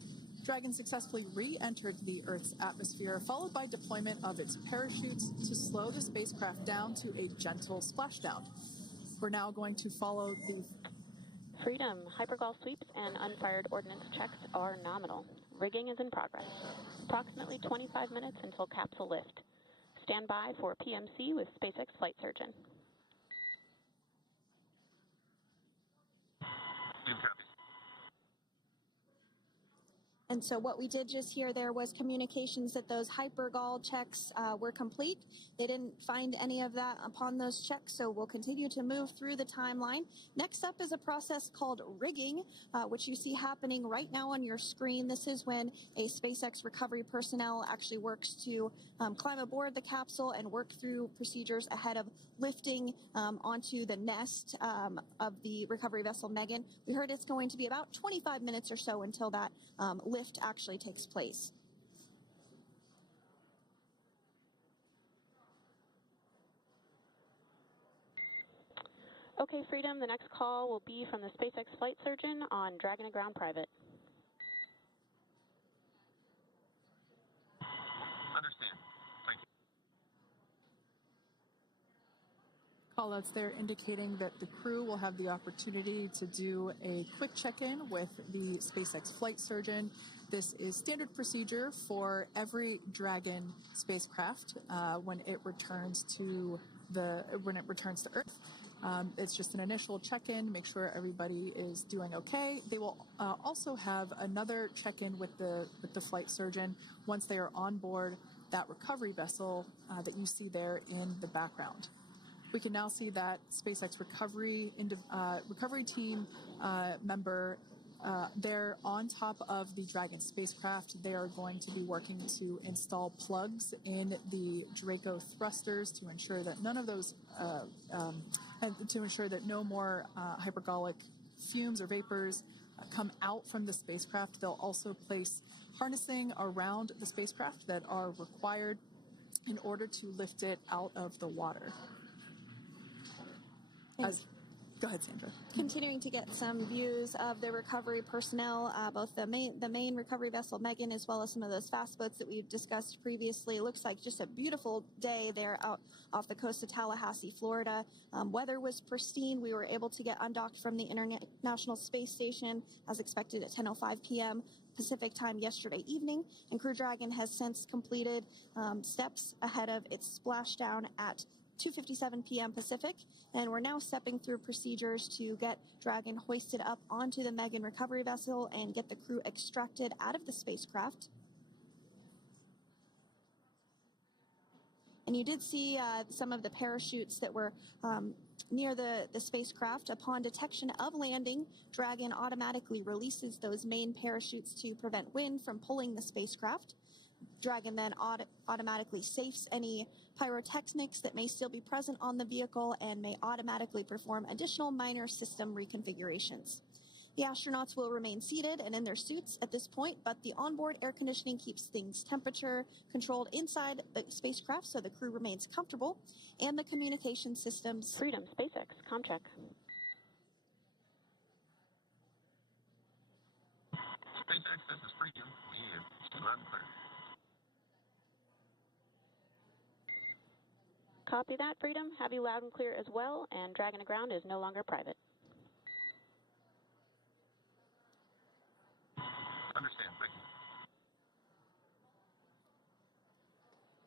Dragon successfully re-entered the Earth's atmosphere, followed by deployment of its parachutes to slow the spacecraft down to a gentle splashdown. We're now going to follow the Freedom. Hypergol sweeps and unfired ordnance checks are nominal. Rigging is in progress. Approximately 25 minutes until capsule lift. Stand by for PMC with SpaceX flight surgeon. And so what we did just hear there was communications that those hypergol checks were complete. They didn't find any of that upon those checks, so we'll continue to move through the timeline. Next up is a process called rigging, which you see happening right now on your screen. This is when a SpaceX recovery personnel actually works to climb aboard the capsule and work through procedures ahead of lifting onto the nest of the recovery vessel Megan. We heard it's going to be about 25 minutes or so until that lift actually takes place. Okay, Freedom, the next call will be from the SpaceX flight surgeon on Dragon to Ground Private. Understand. Thank you. callouts there indicating that the crew will have the opportunity to do a quick check-in with the SpaceX flight surgeon. This is standard procedure for every Dragon spacecraft when it returns to Earth. It's just an initial check-in, make sure everybody is doing okay. They will also have another check-in with the flight surgeon once they are on board that recovery vessel that you see there in the background. We can now see that SpaceX recovery team member they're on top of the Dragon spacecraft. They are going to be working to install plugs in the Draco thrusters to ensure that none of those, to ensure that no more hypergolic fumes or vapors come out from the spacecraft. They'll also place harnessing around the spacecraft that are required in order to lift it out of the water. Go ahead, Sandra. Continuing to get some views of the recovery personnel, both the main recovery vessel Megan, as well as some of those fast boats that we've discussed previously. It looks like just a beautiful day there out off the coast of Tallahassee, Florida. Weather was pristine. We were able to get undocked from the International Space Station as expected at 10:05 p.m. Pacific time yesterday evening, and Crew Dragon has since completed steps ahead of its splashdown at 2:57 p.m. Pacific, and we're now stepping through procedures to get Dragon hoisted up onto the Megan recovery vessel and get the crew extracted out of the spacecraft. And you did see some of the parachutes that were near the spacecraft. Upon detection of landing, Dragon automatically releases those main parachutes to prevent wind from pulling the spacecraft. Dragon then automatically safes any pyrotechnics that may still be present on the vehicle and may automatically perform additional minor system reconfigurations. The astronauts will remain seated and in their suits at this point, but the onboard air conditioning keeps things temperature controlled inside the spacecraft so the crew remains comfortable, and the communication systems... Freedom, SpaceX, ComCheck. SpaceX, this is Freedom. Yeah, loud and clear. Copy that, Freedom. Have you loud and clear as well, and Dragon Aground is no longer private. Understand, thank you.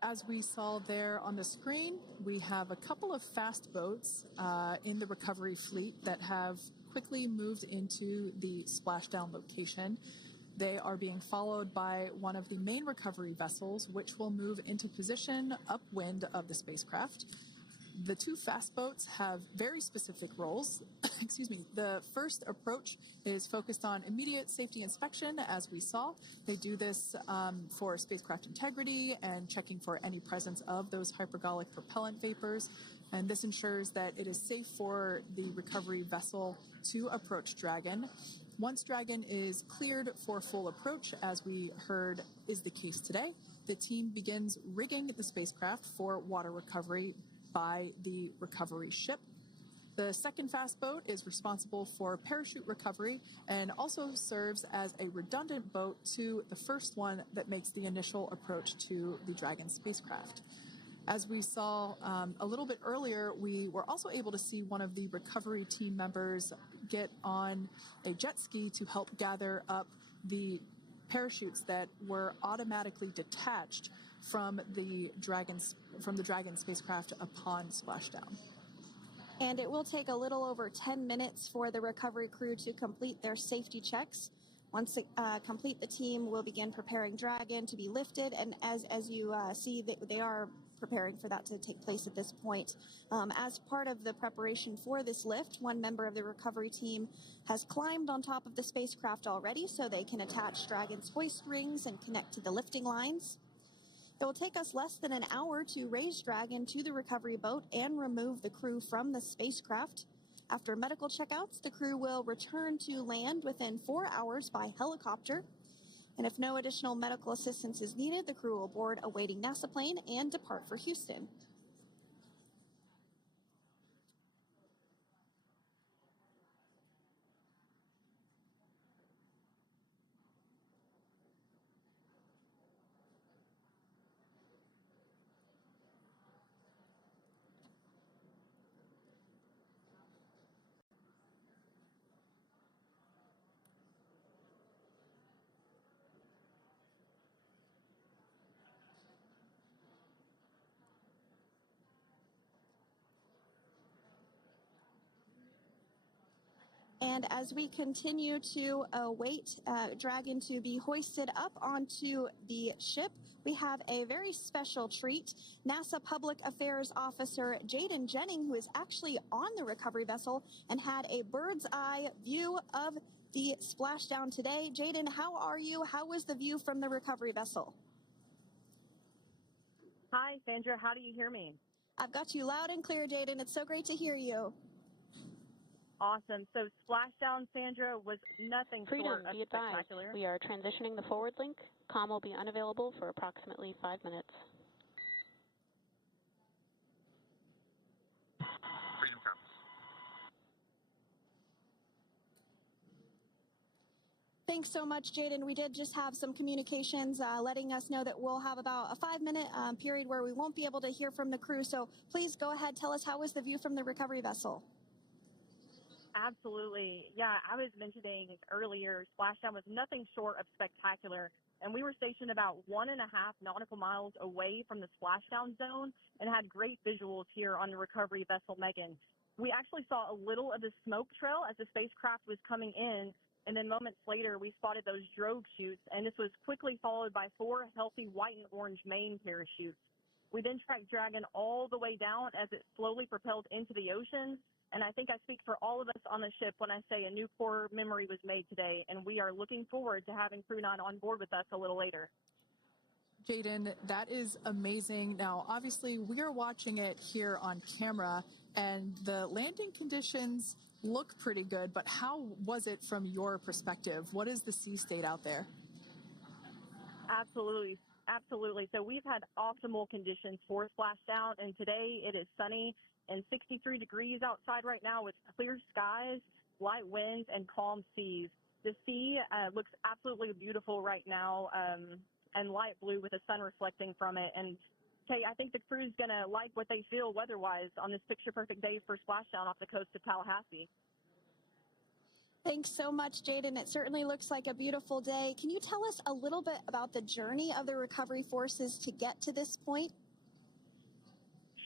As we saw there on the screen, we have a couple of fast boats in the recovery fleet that have quickly moved into the splashdown location. They are being followed by one of the main recovery vessels, which will move into position upwind of the spacecraft. The two fast boats have very specific roles. Excuse me. The first approach is focused on immediate safety inspection, as we saw. They do this for spacecraft integrity and checking for any presence of those hypergolic propellant vapors. And this ensures that it is safe for the recovery vessel to approach Dragon. Once Dragon is cleared for full approach, as we heard is the case today, the team begins rigging the spacecraft for water recovery by the recovery ship. The second fast boat is responsible for parachute recovery and also serves as a redundant boat to the first one that makes the initial approach to the Dragon spacecraft. As we saw a little bit earlier, we were also able to see one of the recovery team members get on a jet ski to help gather up the parachutes that were automatically detached from the Dragon spacecraft upon splashdown. And it will take a little over 10 minutes for the recovery crew to complete their safety checks. Once complete, the team will begin preparing Dragon to be lifted, and as you see, they are preparing for that to take place at this point. As part of the preparation for this lift, one member of the recovery team has climbed on top of the spacecraft already so they can attach Dragon's hoist rings and connect to the lifting lines. It will take us less than an hour to raise Dragon to the recovery boat and remove the crew from the spacecraft. After medical checkouts, the crew will return to land within 4 hours by helicopter. And if no additional medical assistance is needed, the crew will board a waiting NASA plane and depart for Houston. And as we continue to await Dragon to be hoisted up onto the ship, we have a very special treat. NASA Public Affairs Officer Jaden Jennings, who is actually on the recovery vessel and had a bird's eye view of the splashdown today. Jaden, how are you? How was the view from the recovery vessel? Hi, Sandra. How do you hear me? I've got you loud and clear, Jaden. It's so great to hear you. Awesome. So splashdown, Sandra, was nothing Freedom, short of be advised. spectacular. We are transitioning the forward link. Comm will be unavailable for approximately 5 minutes. Freedom comes. Thanks so much, Jaden. We did just have some communications letting us know that we'll have about a 5-minute period where we won't be able to hear from the crew. So please go ahead, tell us, how was the view from the recovery vessel? Absolutely. Yeah, I was mentioning earlier, splashdown was nothing short of spectacular. And we were stationed about 1.5 nautical miles away from the splashdown zone and had great visuals here on the recovery vessel Megan. We actually saw a little of the smoke trail as the spacecraft was coming in, and then moments later we spotted those drogue chutes, and this was quickly followed by 4 healthy white and orange main parachutes. We then tracked Dragon all the way down as it slowly propelled into the ocean. And I think I speak for all of us on the ship when I say a new core memory was made today, and we are looking forward to having Crew 9 on board with us a little later. Jaden, that is amazing. Now, obviously, we are watching it here on camera, and the landing conditions look pretty good, but how was it from your perspective? What is the sea state out there? Absolutely. Absolutely. So we've had optimal conditions for splashdown, and today it is sunny and 63 degrees outside right now with clear skies, light winds, and calm seas. The sea looks absolutely beautiful right now, and light blue with the sun reflecting from it. And Kay, I think the crew's going to like what they feel weather-wise on this picture-perfect day for splashdown off the coast of Tallahassee. Thanks so much, Jaden. It certainly looks like a beautiful day. Can you tell us a little bit about the journey of the recovery forces to get to this point?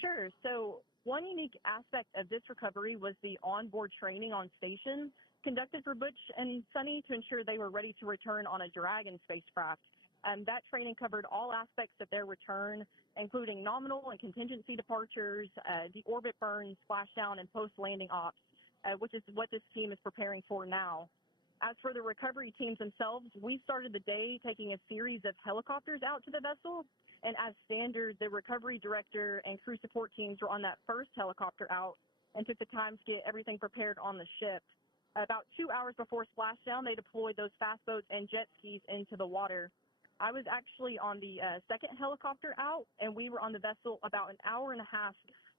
Sure. So one unique aspect of this recovery was the onboard training on station conducted for Butch and Sunny to ensure they were ready to return on a Dragon spacecraft. That training covered all aspects of their return, including nominal and contingency departures, deorbit burns, splashdown, and post-landing ops, which is what this team is preparing for now. As for the recovery teams themselves, we started the day taking a series of helicopters out to the vessel. And as standard, the recovery director and crew support teams were on that first helicopter out and took the time to get everything prepared on the ship. About 2 hours before splashdown, they deployed those fast boats and jet skis into the water. I was actually on the second helicopter out, and we were on the vessel about an hour and a half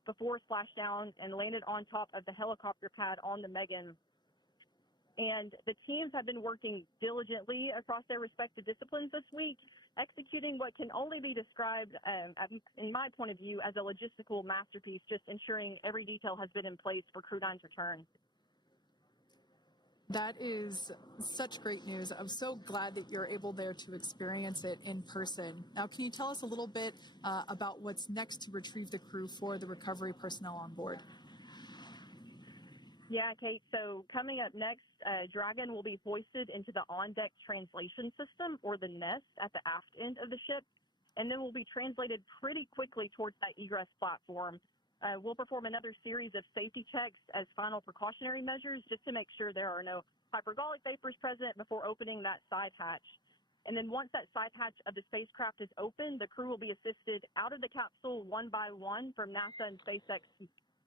before splashdown and landed on top of the helicopter pad on the Megan. And the teams have been working diligently across their respective disciplines this week, executing what can only be described, in my point of view, as a logistical masterpiece, just ensuring every detail has been in place for Crew 9's return. That is such great news. I'm so glad that you're able there to experience it in person. Now, can you tell us a little bit about what's next to retrieve the crew for the recovery personnel on board? Yeah, Kate. So coming up next, Dragon will be hoisted into the on-deck translation system, or the nest, at the aft end of the ship, and then will be translated pretty quickly towards that egress platform. We'll perform another series of safety checks as final precautionary measures just to make sure there are no hypergolic vapors present before opening that side hatch. And then once that side hatch of the spacecraft is open, the crew will be assisted out of the capsule one by one from NASA and SpaceX.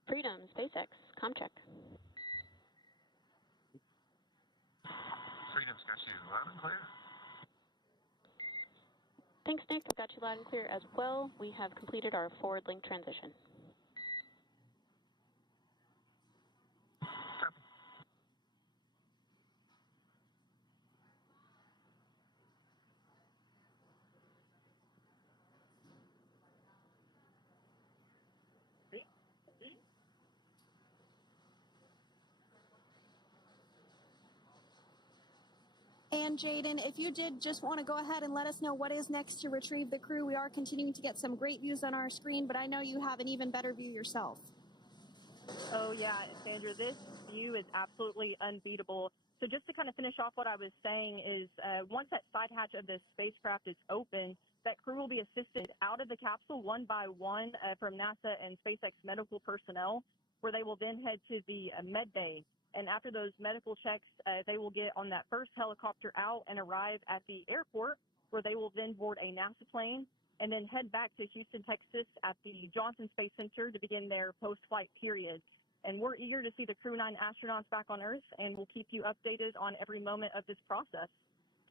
Freedom, SpaceX, ComCheck. Freedom's got you loud and clear. Thanks, Nick. We've got you loud and clear as well. We have completed our forward link transition. And Jaden, if you did just want to go ahead and let us know what is next to retrieve the crew, we are continuing to get some great views on our screen, but I know you have an even better view yourself. Oh, yeah, Sandra, this view is absolutely unbeatable. So just to kind of finish off what I was saying is once that side hatch of the spacecraft is open, that crew will be assisted out of the capsule one by one from NASA and SpaceX medical personnel, where they will then head to the med bay. And after those medical checks, they will get on that first helicopter out and arrive at the airport, where they will then board a NASA plane and then head back to Houston, Texas at the Johnson Space Center to begin their post-flight period. And we're eager to see the Crew 9 astronauts back on Earth, and we'll keep you updated on every moment of this process.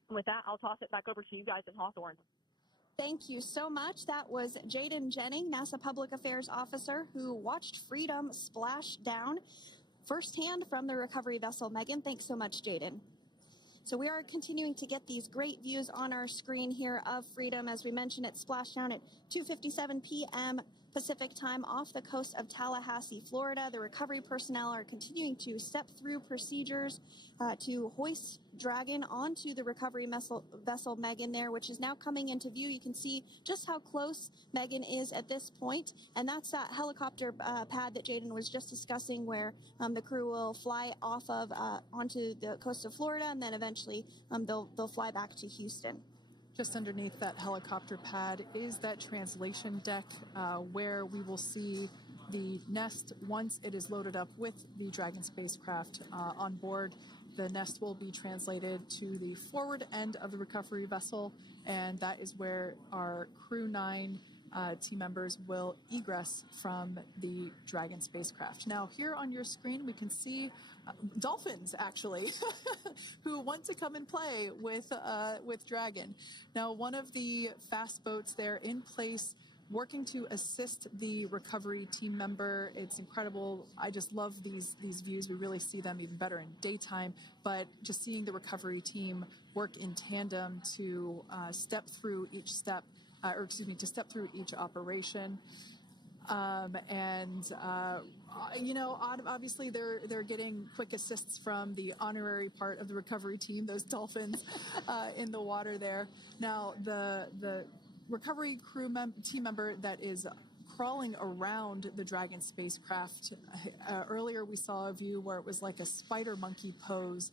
With that, I'll toss it back over to you guys in Hawthorne. Thank you so much. That was Jaden Jennings, NASA Public Affairs Officer, who watched Freedom splash down firsthand from the recovery vessel Megan. Thanks so much, Jaden. So we are continuing to get these great views on our screen here of Freedom. As we mentioned, it splashed down at 2:57 p.m. Pacific time off the coast of Tallahassee, Florida. The recovery personnel are continuing to step through procedures to hoist Dragon onto the recovery vessel Megan there, which is now coming into view. You can see just how close Megan is at this point, and that's that helicopter pad that Jaden was just discussing, where the crew will fly off of onto the coast of Florida, and then eventually they'll fly back to Houston. Just underneath that helicopter pad is that translation deck where we will see the nest once it is loaded up with the Dragon spacecraft on board. The nest will be translated to the forward end of the recovery vessel, and that is where our Crew 9 team members will egress from the Dragon spacecraft. Now, here on your screen, we can see dolphins, actually, who want to come and play with Dragon. Now, one of the fast boats there in place, working to assist the recovery team member. It's incredible. I just love these views. We really see them even better in daytime, but just seeing the recovery team work in tandem to step through each step, to step through each operation. Obviously they're getting quick assists from the honorary part of the recovery team, those dolphins in the water there. Now, the recovery team member that is crawling around the Dragon spacecraft, earlier we saw a view where it was like a spider monkey pose.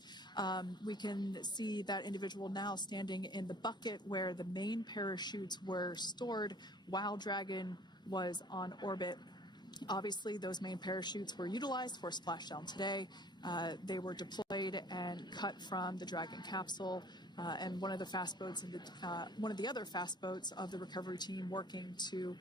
We can see that individual now standing in the bucket where the main parachutes were stored while Dragon was on orbit. Obviously, those main parachutes were utilized for splashdown today. They were deployed and cut from the Dragon capsule, and one of the other fast boats of the recovery team working to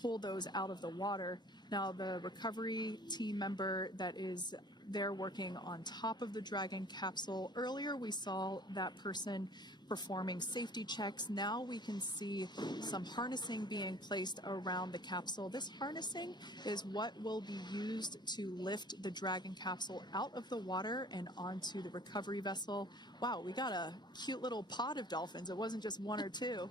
pull those out of the water. Now, the recovery team member that is there working on top of the Dragon capsule, earlier we saw that person performing safety checks. Now we can see some harnessing being placed around the capsule. This harnessing is what will be used to lift the Dragon capsule out of the water and onto the recovery vessel. Wow, we got a cute little pod of dolphins. It wasn't just one or two.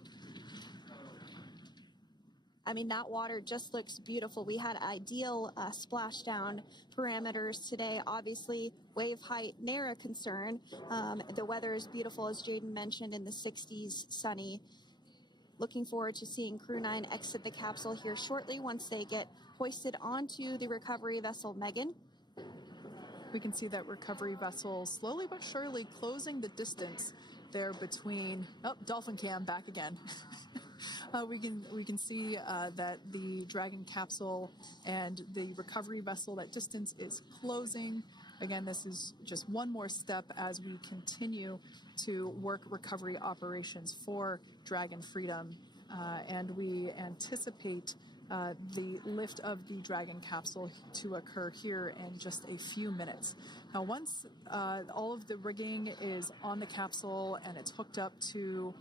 I mean, that water just looks beautiful. We had ideal splashdown parameters today. Obviously, wave height, ne'er a concern. The weather is beautiful, as Jaden mentioned, in the 60s, sunny. Looking forward to seeing Crew 9 exit the capsule here shortly once they get hoisted onto the recovery vessel Megan. We can see that recovery vessel slowly but surely closing the distance there between... Oh, dolphin cam back again. We can see that the Dragon capsule and the recovery vessel, that distance is closing. Again, this is just one more step as we continue to work recovery operations for Dragon Freedom, and we anticipate the lift of the Dragon capsule to occur here in just a few minutes. Now, once all of the rigging is on the capsule and it's hooked up to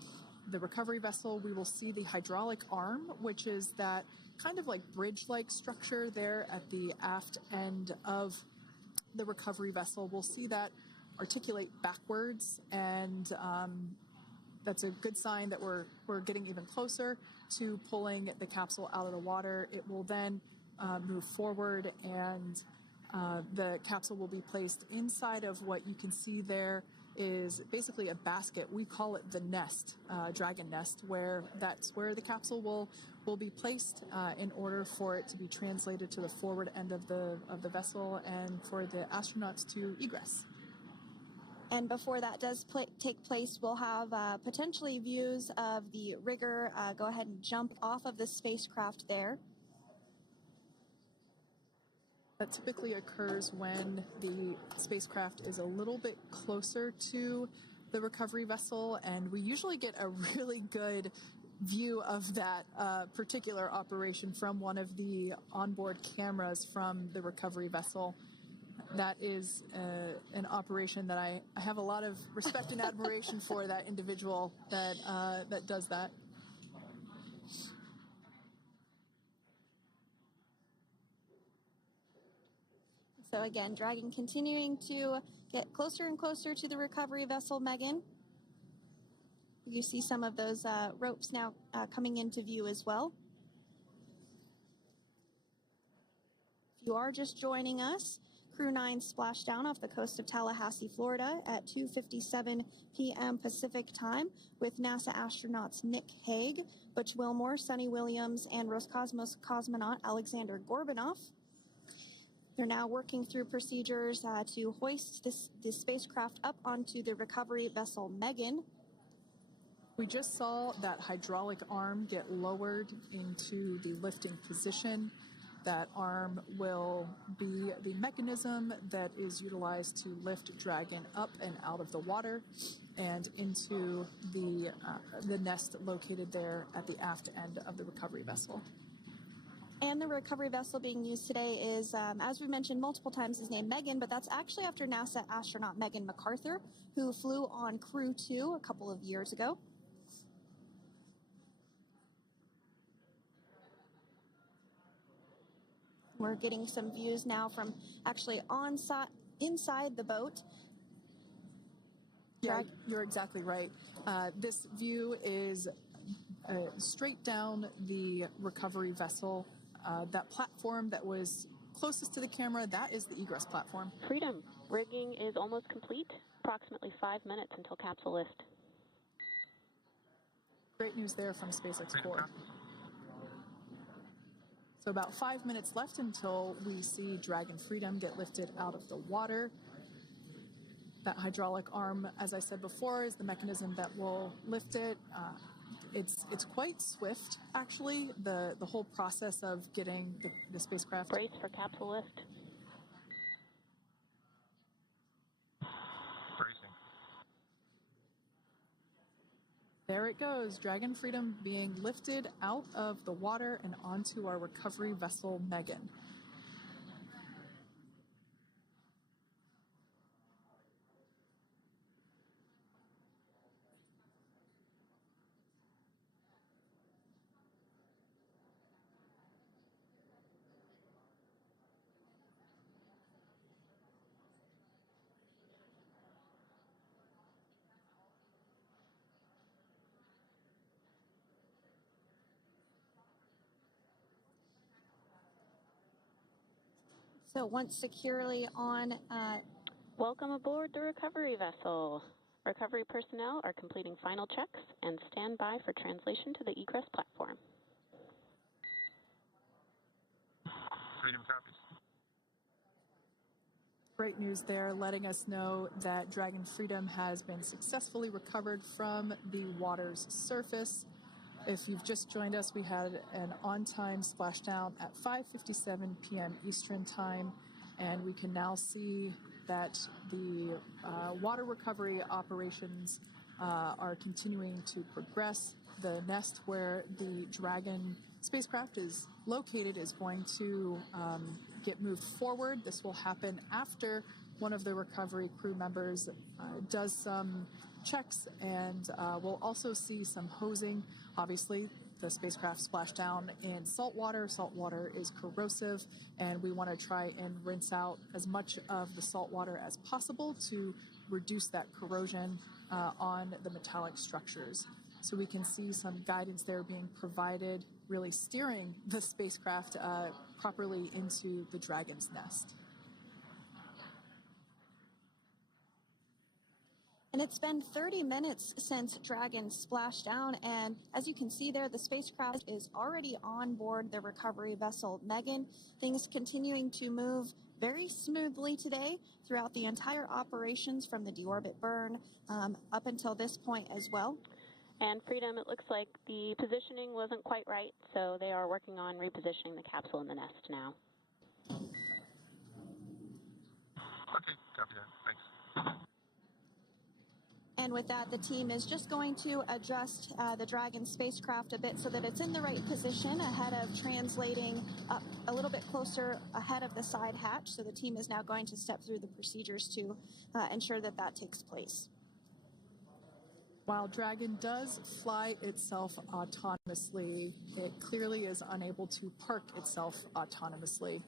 the recovery vessel, we will see the hydraulic arm, which is that kind of like bridge-like structure there at the aft end of the recovery vessel. We'll see that articulate backwards, and that's a good sign that we're getting even closer to pulling the capsule out of the water. It will then move forward, and the capsule will be placed inside of what you can see there is basically a basket. We call it the nest, Dragon nest, where that's where the capsule will be placed in order for it to be translated to the forward end of the vessel and for the astronauts to egress. And before that does take place, we'll have potentially views of the rigger go ahead and jump off of the spacecraft there. That typically occurs when the spacecraft is a little bit closer to the recovery vessel, and we usually get a really good view of that particular operation from one of the onboard cameras from the recovery vessel. That is an operation that I have a lot of respect and admiration for, that individual that does that. So again, Dragon continuing to get closer and closer to the recovery vessel Megan. You see some of those ropes now coming into view as well. If you are just joining us, Crew 9 splashed down off the coast of Tallahassee, Florida at 2:57 p.m. Pacific time with NASA astronauts Nick Hague, Butch Wilmore, Sonny Williams, and Roscosmos cosmonaut Alexander Gorbanov. They're now working through procedures to hoist this spacecraft up onto the recovery vessel Megan. We just saw that hydraulic arm get lowered into the lifting position. That arm will be the mechanism that is utilized to lift Dragon up and out of the water and into the nest located there at the aft end of the recovery vessel. And the recovery vessel being used today is, as we mentioned multiple times, is named Megan, but that's actually after NASA astronaut Megan McArthur, who flew on Crew 2 a couple of years ago. We're getting some views now from actually inside the boat. Yeah, you're exactly right. This view is straight down the recovery vessel. That platform that was closest to the camera, that is the egress platform. Freedom. Rigging is almost complete. Approximately 5 minutes until capsule lift. Great news there from SpaceX Core. So about 5 minutes left until we see Dragon Freedom get lifted out of the water. That hydraulic arm, as I said before, is the mechanism that will lift it. It's quite swift, actually, the whole process of getting the spacecraft. Brace for capsule lift. Bracing. There it goes, Dragon Freedom being lifted out of the water and onto our recovery vessel, Megan. So once securely on... Welcome aboard the recovery vessel. Recovery personnel are completing final checks and stand by for translation to the egress platform. Freedom copies. Great news there, letting us know that Dragon Freedom has been successfully recovered from the water's surface. If you've just joined us, we had an on-time splashdown at 5:57 p.m. Eastern Time, and we can now see that the water recovery operations are continuing to progress. The nest where the Dragon spacecraft is located is going to get moved forward. This will happen after one of the recovery crew members does some checks, and we'll also see some hosing. Obviously, the spacecraft splashed down in salt water. Salt water is corrosive, and we want to try and rinse out as much of the salt water as possible to reduce that corrosion on the metallic structures. So we can see some guidance there being provided, really steering the spacecraft properly into the Dragon's nest. And it's been 30 minutes since Dragon splashed down, and as you can see there, the spacecraft is already on board the recovery vessel Megan. Things continuing to move very smoothly today throughout the entire operations from the deorbit burn up until this point as well. And Freedom, it looks like the positioning wasn't quite right, so they are working on repositioning the capsule in the nest now. Okay, copy that. Thanks. And with that, the team is just going to adjust the Dragon spacecraft a bit so that it's in the right position ahead of translating up a little bit closer ahead of the side hatch. So the team is now going to step through the procedures to ensure that that takes place. While Dragon does fly itself autonomously, it clearly is unable to park itself autonomously.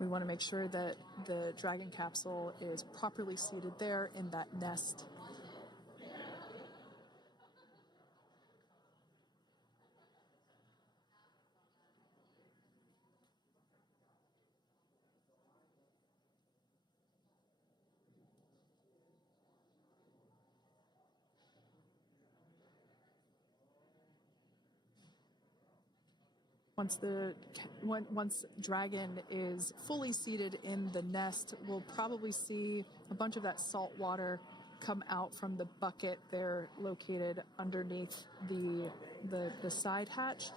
We want to make sure that the Dragon capsule is properly seated there in that nest. Once Dragon is fully seated in the nest, we'll probably see a bunch of that salt water come out from the bucket there located underneath the side hatch.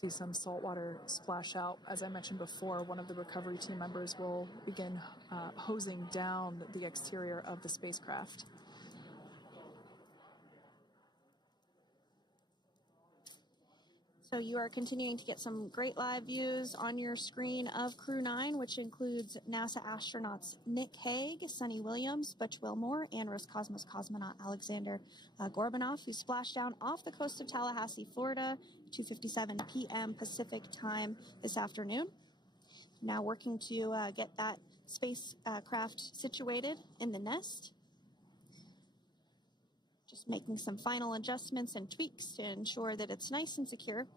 See some salt water splash out. As I mentioned before, one of the recovery team members will begin hosing down the exterior of the spacecraft. So you are continuing to get some great live views on your screen of Crew 9, which includes NASA astronauts Nick Hague, Sunny Williams, Butch Wilmore, and Roscosmos cosmonaut Alexander Gorbanov, who splashed down off the coast of Tallahassee, Florida, 2:57 p.m. Pacific time this afternoon. Now working to get that spacecraft situated in the nest. Just making some final adjustments and tweaks to ensure that it's nice and secure.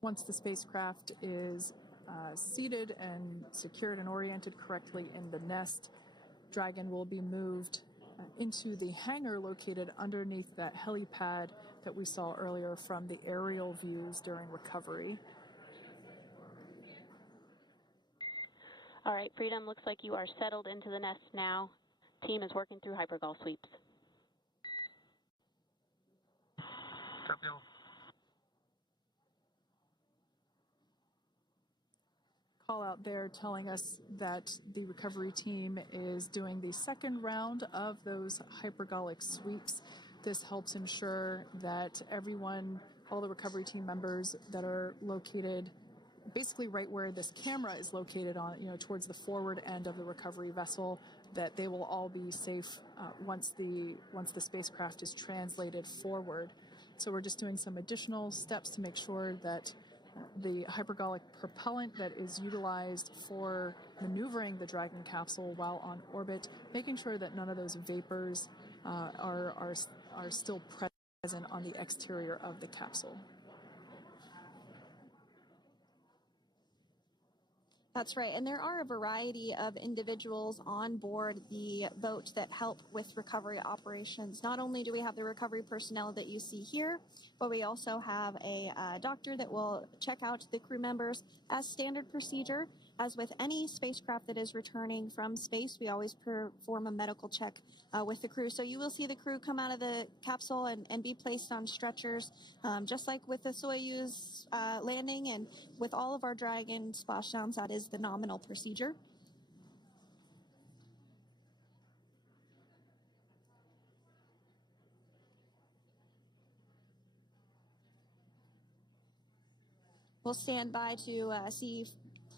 Once the spacecraft is seated and secured and oriented correctly in the nest, Dragon will be moved into the hangar located underneath that helipad that we saw earlier from the aerial views during recovery. All right, Freedom, looks like you are settled into the nest now. Team is working through hypergol sweeps. Capsule. Call out there telling us that the recovery team is doing the second round of those hypergolic sweeps. This helps ensure that everyone, all the recovery team members that are located basically right where this camera is located on, towards the forward end of the recovery vessel, that they will all be safe once the spacecraft is translated forward. So we're just doing some additional steps to make sure that the hypergolic propellant that is utilized for maneuvering the Dragon capsule while on orbit, making sure that none of those vapors are still present on the exterior of the capsule. That's right, and there are a variety of individuals on board the boat that help with recovery operations. Not only do we have the recovery personnel that you see here, but we also have a doctor that will check out the crew members as standard procedure. As with any spacecraft that is returning from space, we always perform a medical check with the crew. So you will see the crew come out of the capsule and be placed on stretchers, just like with the Soyuz landing and with all of our Dragon splashdowns. That is the nominal procedure. We'll stand by to see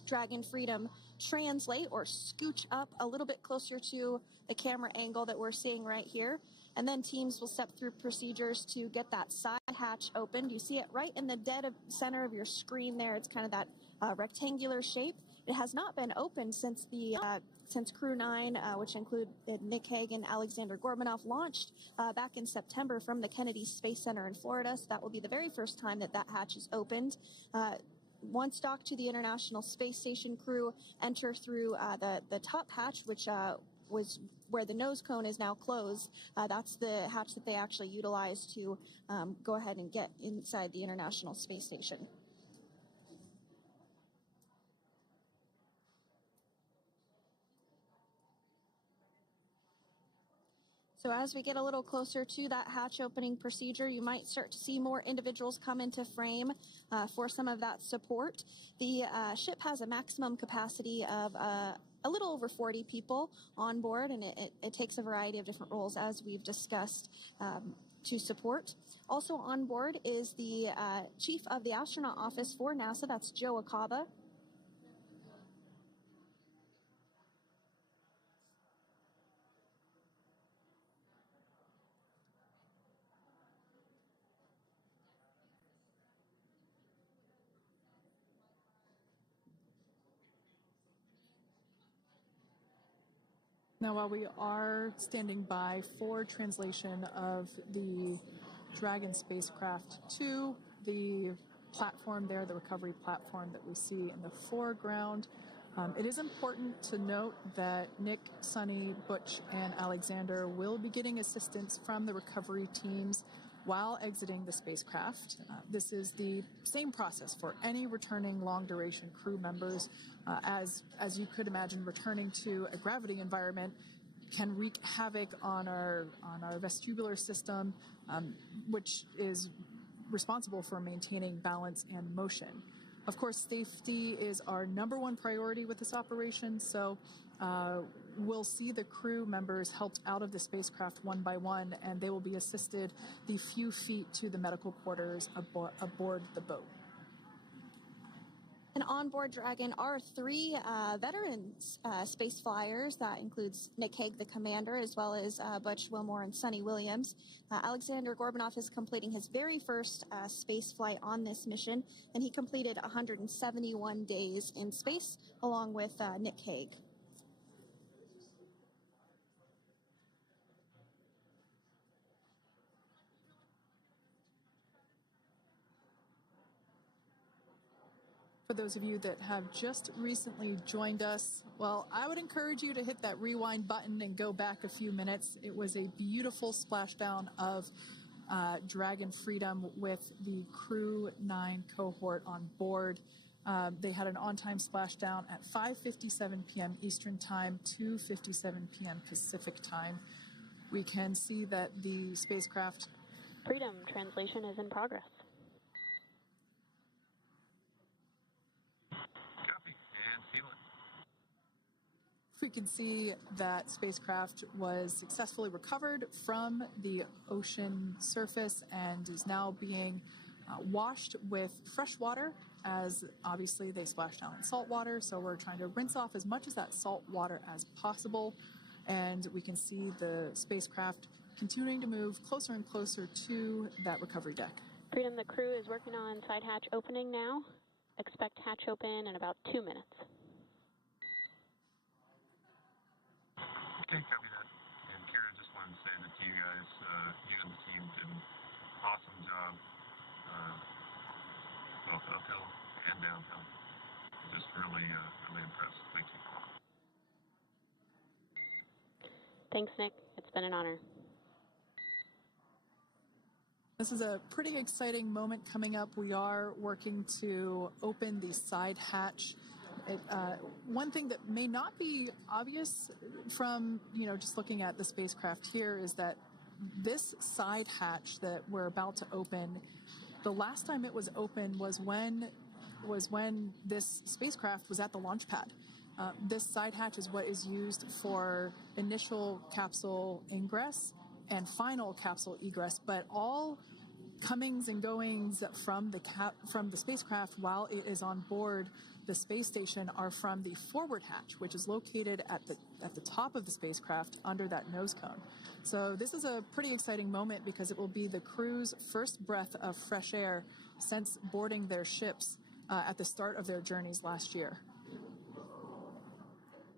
Dragon Freedom translate or scooch up a little bit closer to the camera angle that we're seeing right here. And then teams will step through procedures to get that side hatch opened. You see it right in the dead center of your screen there. It's kind of that rectangular shape. It has not been opened since Crew 9, which include Nick Hague and Alexander Gorbanov, launched back in September from the Kennedy Space Center in Florida. So that will be the very first time that hatch is opened. Once docked to the International Space Station, crew enter through the top hatch, which was where the nose cone is now closed. That's the hatch that they actually utilize to go ahead and get inside the International Space Station. So as we get a little closer to that hatch opening procedure, you might start to see more individuals come into frame for some of that support. The ship has a maximum capacity of a little over 40 people on board, and it takes a variety of different roles, as we've discussed, to support. Also on board is the chief of the astronaut office for NASA, that's Joe Acaba. Now, while we are standing by for translation of the Dragon spacecraft to the platform there, the recovery platform that we see in the foreground, it is important to note that Nick, Sunny, Butch, and Alexander will be getting assistance from the recovery teams while exiting the spacecraft. This is the same process for any returning long-duration crew members. As you could imagine, returning to a gravity environment can wreak havoc on our vestibular system, which is responsible for maintaining balance and motion. Of course, safety is our number one priority with this operation, so we'll see the crew members helped out of the spacecraft one by one, and they will be assisted the few feet to the medical quarters aboard the boat. And on board Dragon are three veteran space flyers. That includes Nick Hague, the commander, as well as Butch Wilmore and Sonny Williams. Alexander Gorbunov is completing his very first space flight on this mission, and he completed 171 days in space along with Nick Hague. For those of you that have just recently joined us, well, I would encourage you to hit that rewind button and go back a few minutes. It was a beautiful splashdown of Dragon Freedom with the Crew 9 cohort on board. They had an on-time splashdown at 5:57 p.m. Eastern Time, 2:57 p.m. Pacific Time. We can see that the spacecraft... Freedom translation is in progress. We can see that spacecraft was successfully recovered from the ocean surface and is now being washed with fresh water, as obviously they splashed down in salt water, so we're trying to rinse off as much of that salt water as possible. And we can see the spacecraft continuing to move closer and closer to that recovery deck. Freedom, the crew is working on side hatch opening now. Expect hatch open in about 2 minutes. Okay, copy that. And Kira, just wanted to say that to you guys, you and the team did an awesome job, both uphill and downhill. Just really impressed. Thank you. Thanks, Nick. It's been an honor. This is a pretty exciting moment coming up. We are working to open the side hatch. One thing that may not be obvious from, just looking at the spacecraft here is that this side hatch that we're about to open, the last time it was open was when this spacecraft was at the launch pad. This side hatch is what is used for initial capsule ingress and final capsule egress, but all comings and goings from the spacecraft while it is on board the space station are from the forward hatch, which is located at the top of the spacecraft under that nose cone. So this is a pretty exciting moment because it will be the crew's first breath of fresh air since boarding their ships at the start of their journeys last year.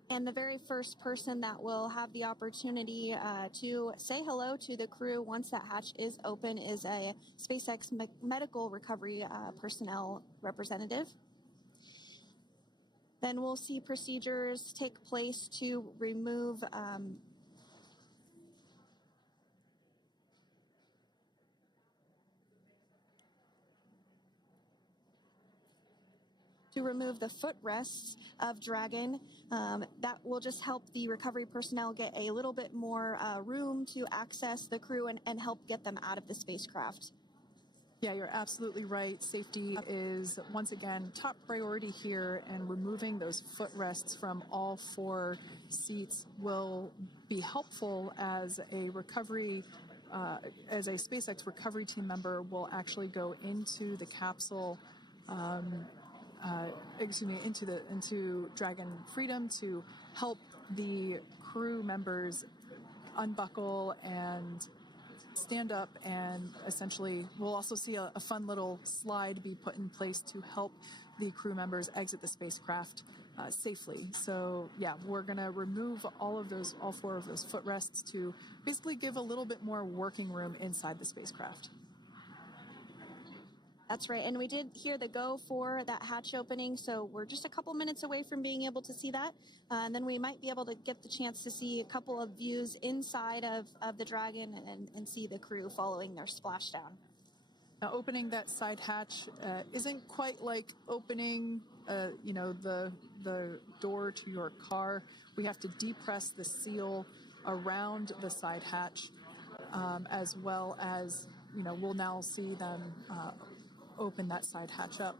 And the very first person that will have the opportunity to say hello to the crew once that hatch is open is a SpaceX medical recovery personnel representative. Then we'll see procedures take place to remove the footrests of Dragon. That will just help the recovery personnel get a little bit more room to access the crew and help get them out of the spacecraft. Yeah, you're absolutely right. Safety is, once again, top priority here, and removing those footrests from all 4 seats will be helpful as a SpaceX recovery team member will actually go into the capsule, into Dragon Freedom to help the crew members unbuckle and stand up, and essentially we'll also see a fun little slide be put in place to help the crew members exit the spacecraft safely. So yeah, we're going to remove all 4 of those footrests to basically give a little bit more working room inside the spacecraft. That's right. And we did hear the go for that hatch opening, so we're just a couple minutes away from being able to see that. And then we might be able to get the chance to see a couple of views inside of the Dragon and see the crew following their splashdown. Now, opening that side hatch isn't quite like opening, the door to your car. We have to depress the seal around the side hatch, as well as, we'll now see them open that side hatch up.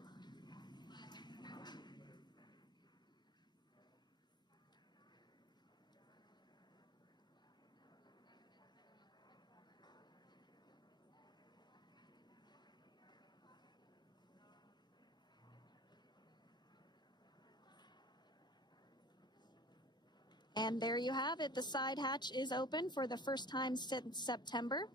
And there you have it. The side hatch is open for the first time since September.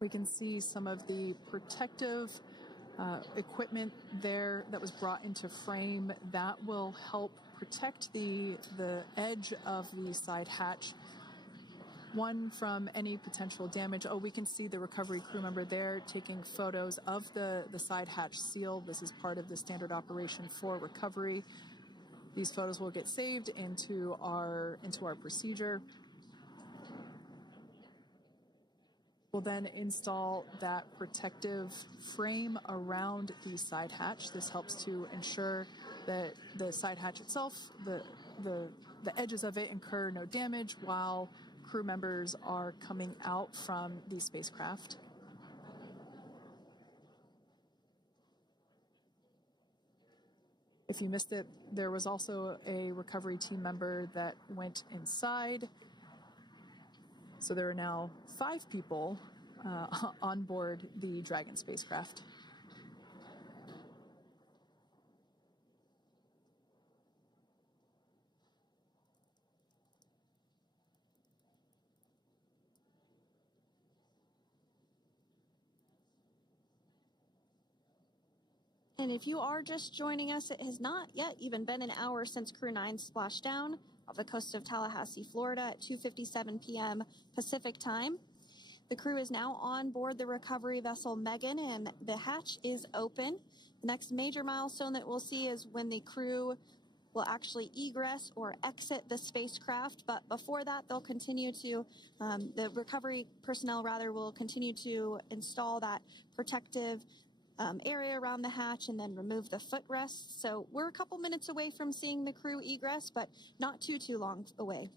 We can see some of the protective equipment there that was brought into frame that will help protect the edge of the side hatch, one, from any potential damage. Oh, we can see the recovery crew member there taking photos of the side hatch seal. This is part of the standard operation for recovery. These photos will get saved into our procedure. We'll then install that protective frame around the side hatch. This helps to ensure that the side hatch itself, the edges of it, incur no damage while crew members are coming out from the spacecraft. If you missed it, there was also a recovery team member that went inside. So there are now 5 people on board the Dragon spacecraft. And if you are just joining us, it has not yet even been an hour since Crew 9 splashed down off the coast of Tallahassee, Florida at 2:57 p.m. Pacific time. The crew is now on board the recovery vessel Megan, and the hatch is open. The next major milestone that we'll see is when the crew will actually egress or exit the spacecraft. But before that, they'll continue to, the recovery personnel rather, will continue to install that protective area around the hatch and then remove the footrests. So we're a couple minutes away from seeing the crew egress, but not too long away.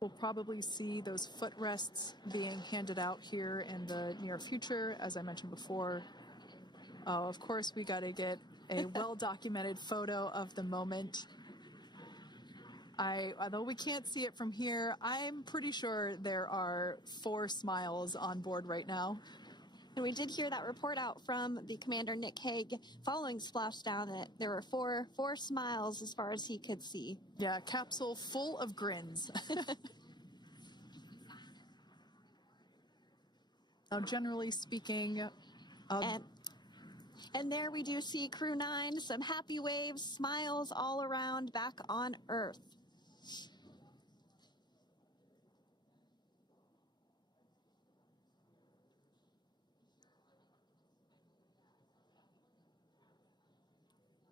We'll probably see those footrests being handed out here in the near future, as I mentioned before. Oh, of course, we got to get a well-documented photo of the moment. Although we can't see it from here, I'm pretty sure there are 4 smiles on board right now. And we did hear that report out from the commander, Nick Hague, following splashdown, that there were four smiles as far as he could see. Yeah, capsule full of grins. Now, generally speaking, and there we do see Crew 9, some happy waves, smiles all around back on Earth.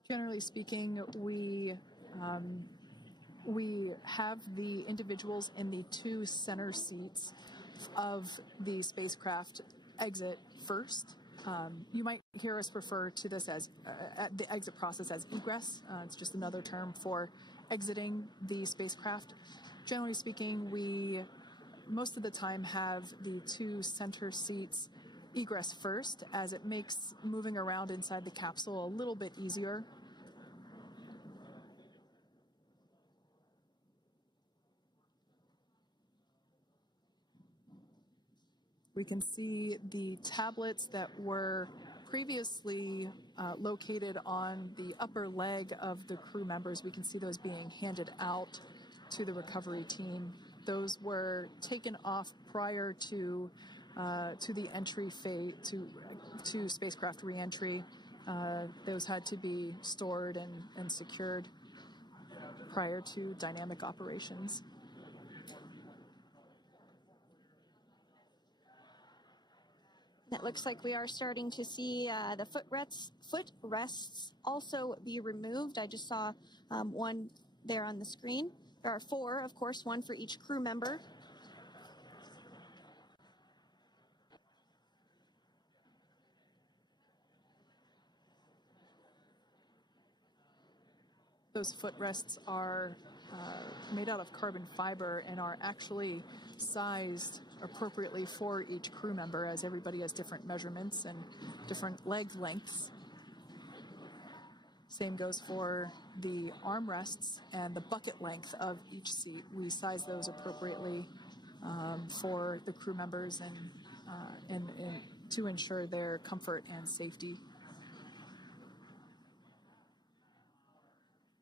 Generally speaking, we have the individuals in the 2 center seats of the spacecraft exit first. You might hear us refer to this as the exit process as egress. It's just another term for exiting the spacecraft. Generally speaking, we most of the time have the 2 center seats egress first, as it makes moving around inside the capsule a little bit easier. We can see the tablets that were previously located on the upper leg of the crew members. We can see those being handed out to the recovery team. Those were taken off prior to the entry phase, to spacecraft reentry. Those had to be stored and secured prior to dynamic operations. It looks like we are starting to see the footrests also be removed. I just saw one there on the screen. There are 4, of course, 1 for each crew member. Those footrests are made out of carbon fiber and are actually sized appropriately for each crew member, as everybody has different measurements and different leg lengths. Same goes for the armrests and the bucket length of each seat. We size those appropriately for the crew members and to ensure their comfort and safety.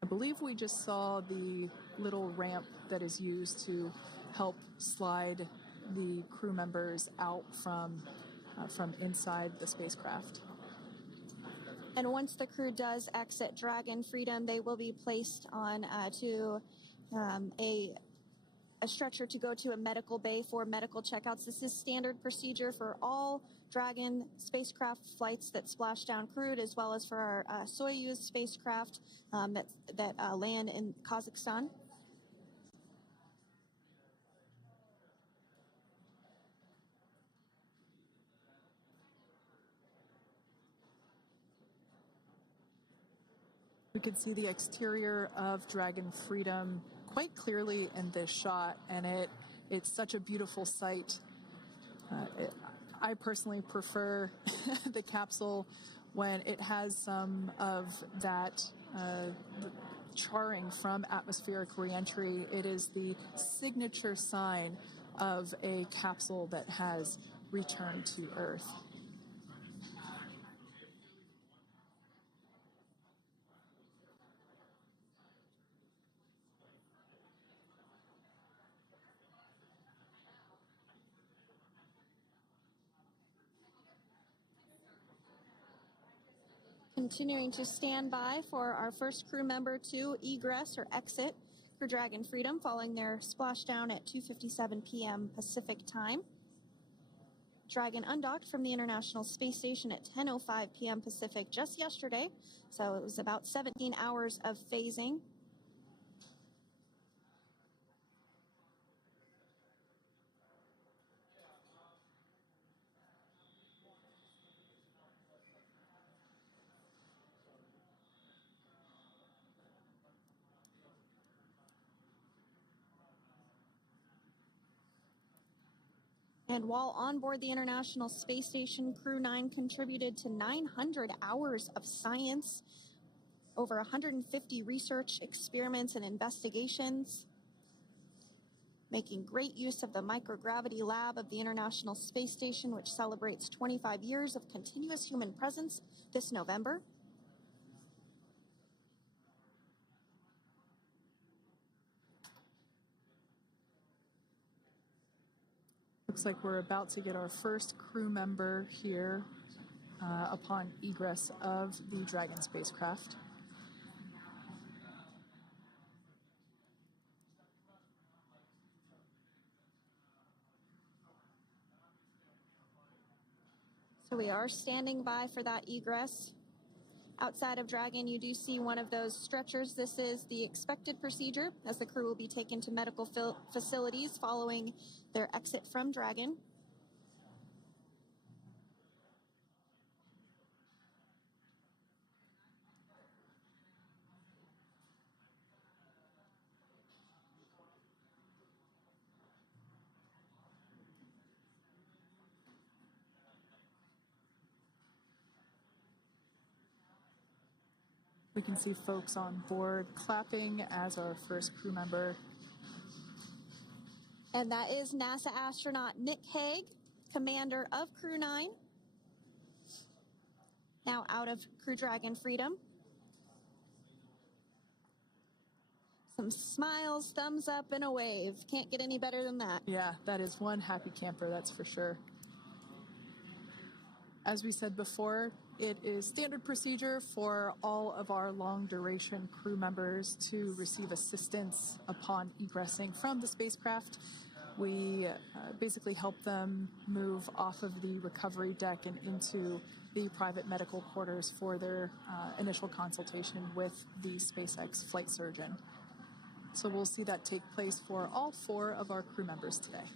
I believe we just saw the little ramp that is used to help slide the crew members out from inside the spacecraft. And once the crew does exit Dragon Freedom, they will be placed on to a stretcher to go to a medical bay for medical checkouts. This is standard procedure for all Dragon spacecraft flights that splash down crewed, as well as for our Soyuz spacecraft that land in Kazakhstan. We can see the exterior of Dragon Freedom quite clearly in this shot, and it's such a beautiful sight. I personally prefer the capsule when it has some of that charring from atmospheric reentry. It is the signature sign of a capsule that has returned to Earth. Continuing to stand by for our first crew member to egress or exit for Dragon Freedom following their splashdown at 2:57 p.m. Pacific time. Dragon undocked from the International Space Station at 10:05 p.m. Pacific just yesterday, so it was about 17 hours of phasing. And while on board the International Space Station, Crew 9 contributed to 900 hours of science, over 150 research experiments and investigations, making great use of the microgravity lab of the International Space Station, which celebrates 25 years of continuous human presence this November. Looks like we're about to get our first crew member here upon egress of the Dragon spacecraft. So we are standing by for that egress. Outside of Dragon, you do see one of those stretchers. This is the expected procedure, as the crew will be taken to medical facilities following their exit from Dragon. We can see folks on board clapping as our first crew member. And that is NASA astronaut Nick Hague, commander of Crew 9. Now out of Crew Dragon Freedom. Some smiles, thumbs up, and a wave. Can't get any better than that. Yeah, that is one happy camper, that's for sure. As we said before, it is standard procedure for all of our long-duration crew members to receive assistance upon egressing from the spacecraft. We basically help them move off of the recovery deck and into the private medical quarters for their initial consultation with the SpaceX flight surgeon. So we'll see that take place for all 4 of our crew members today.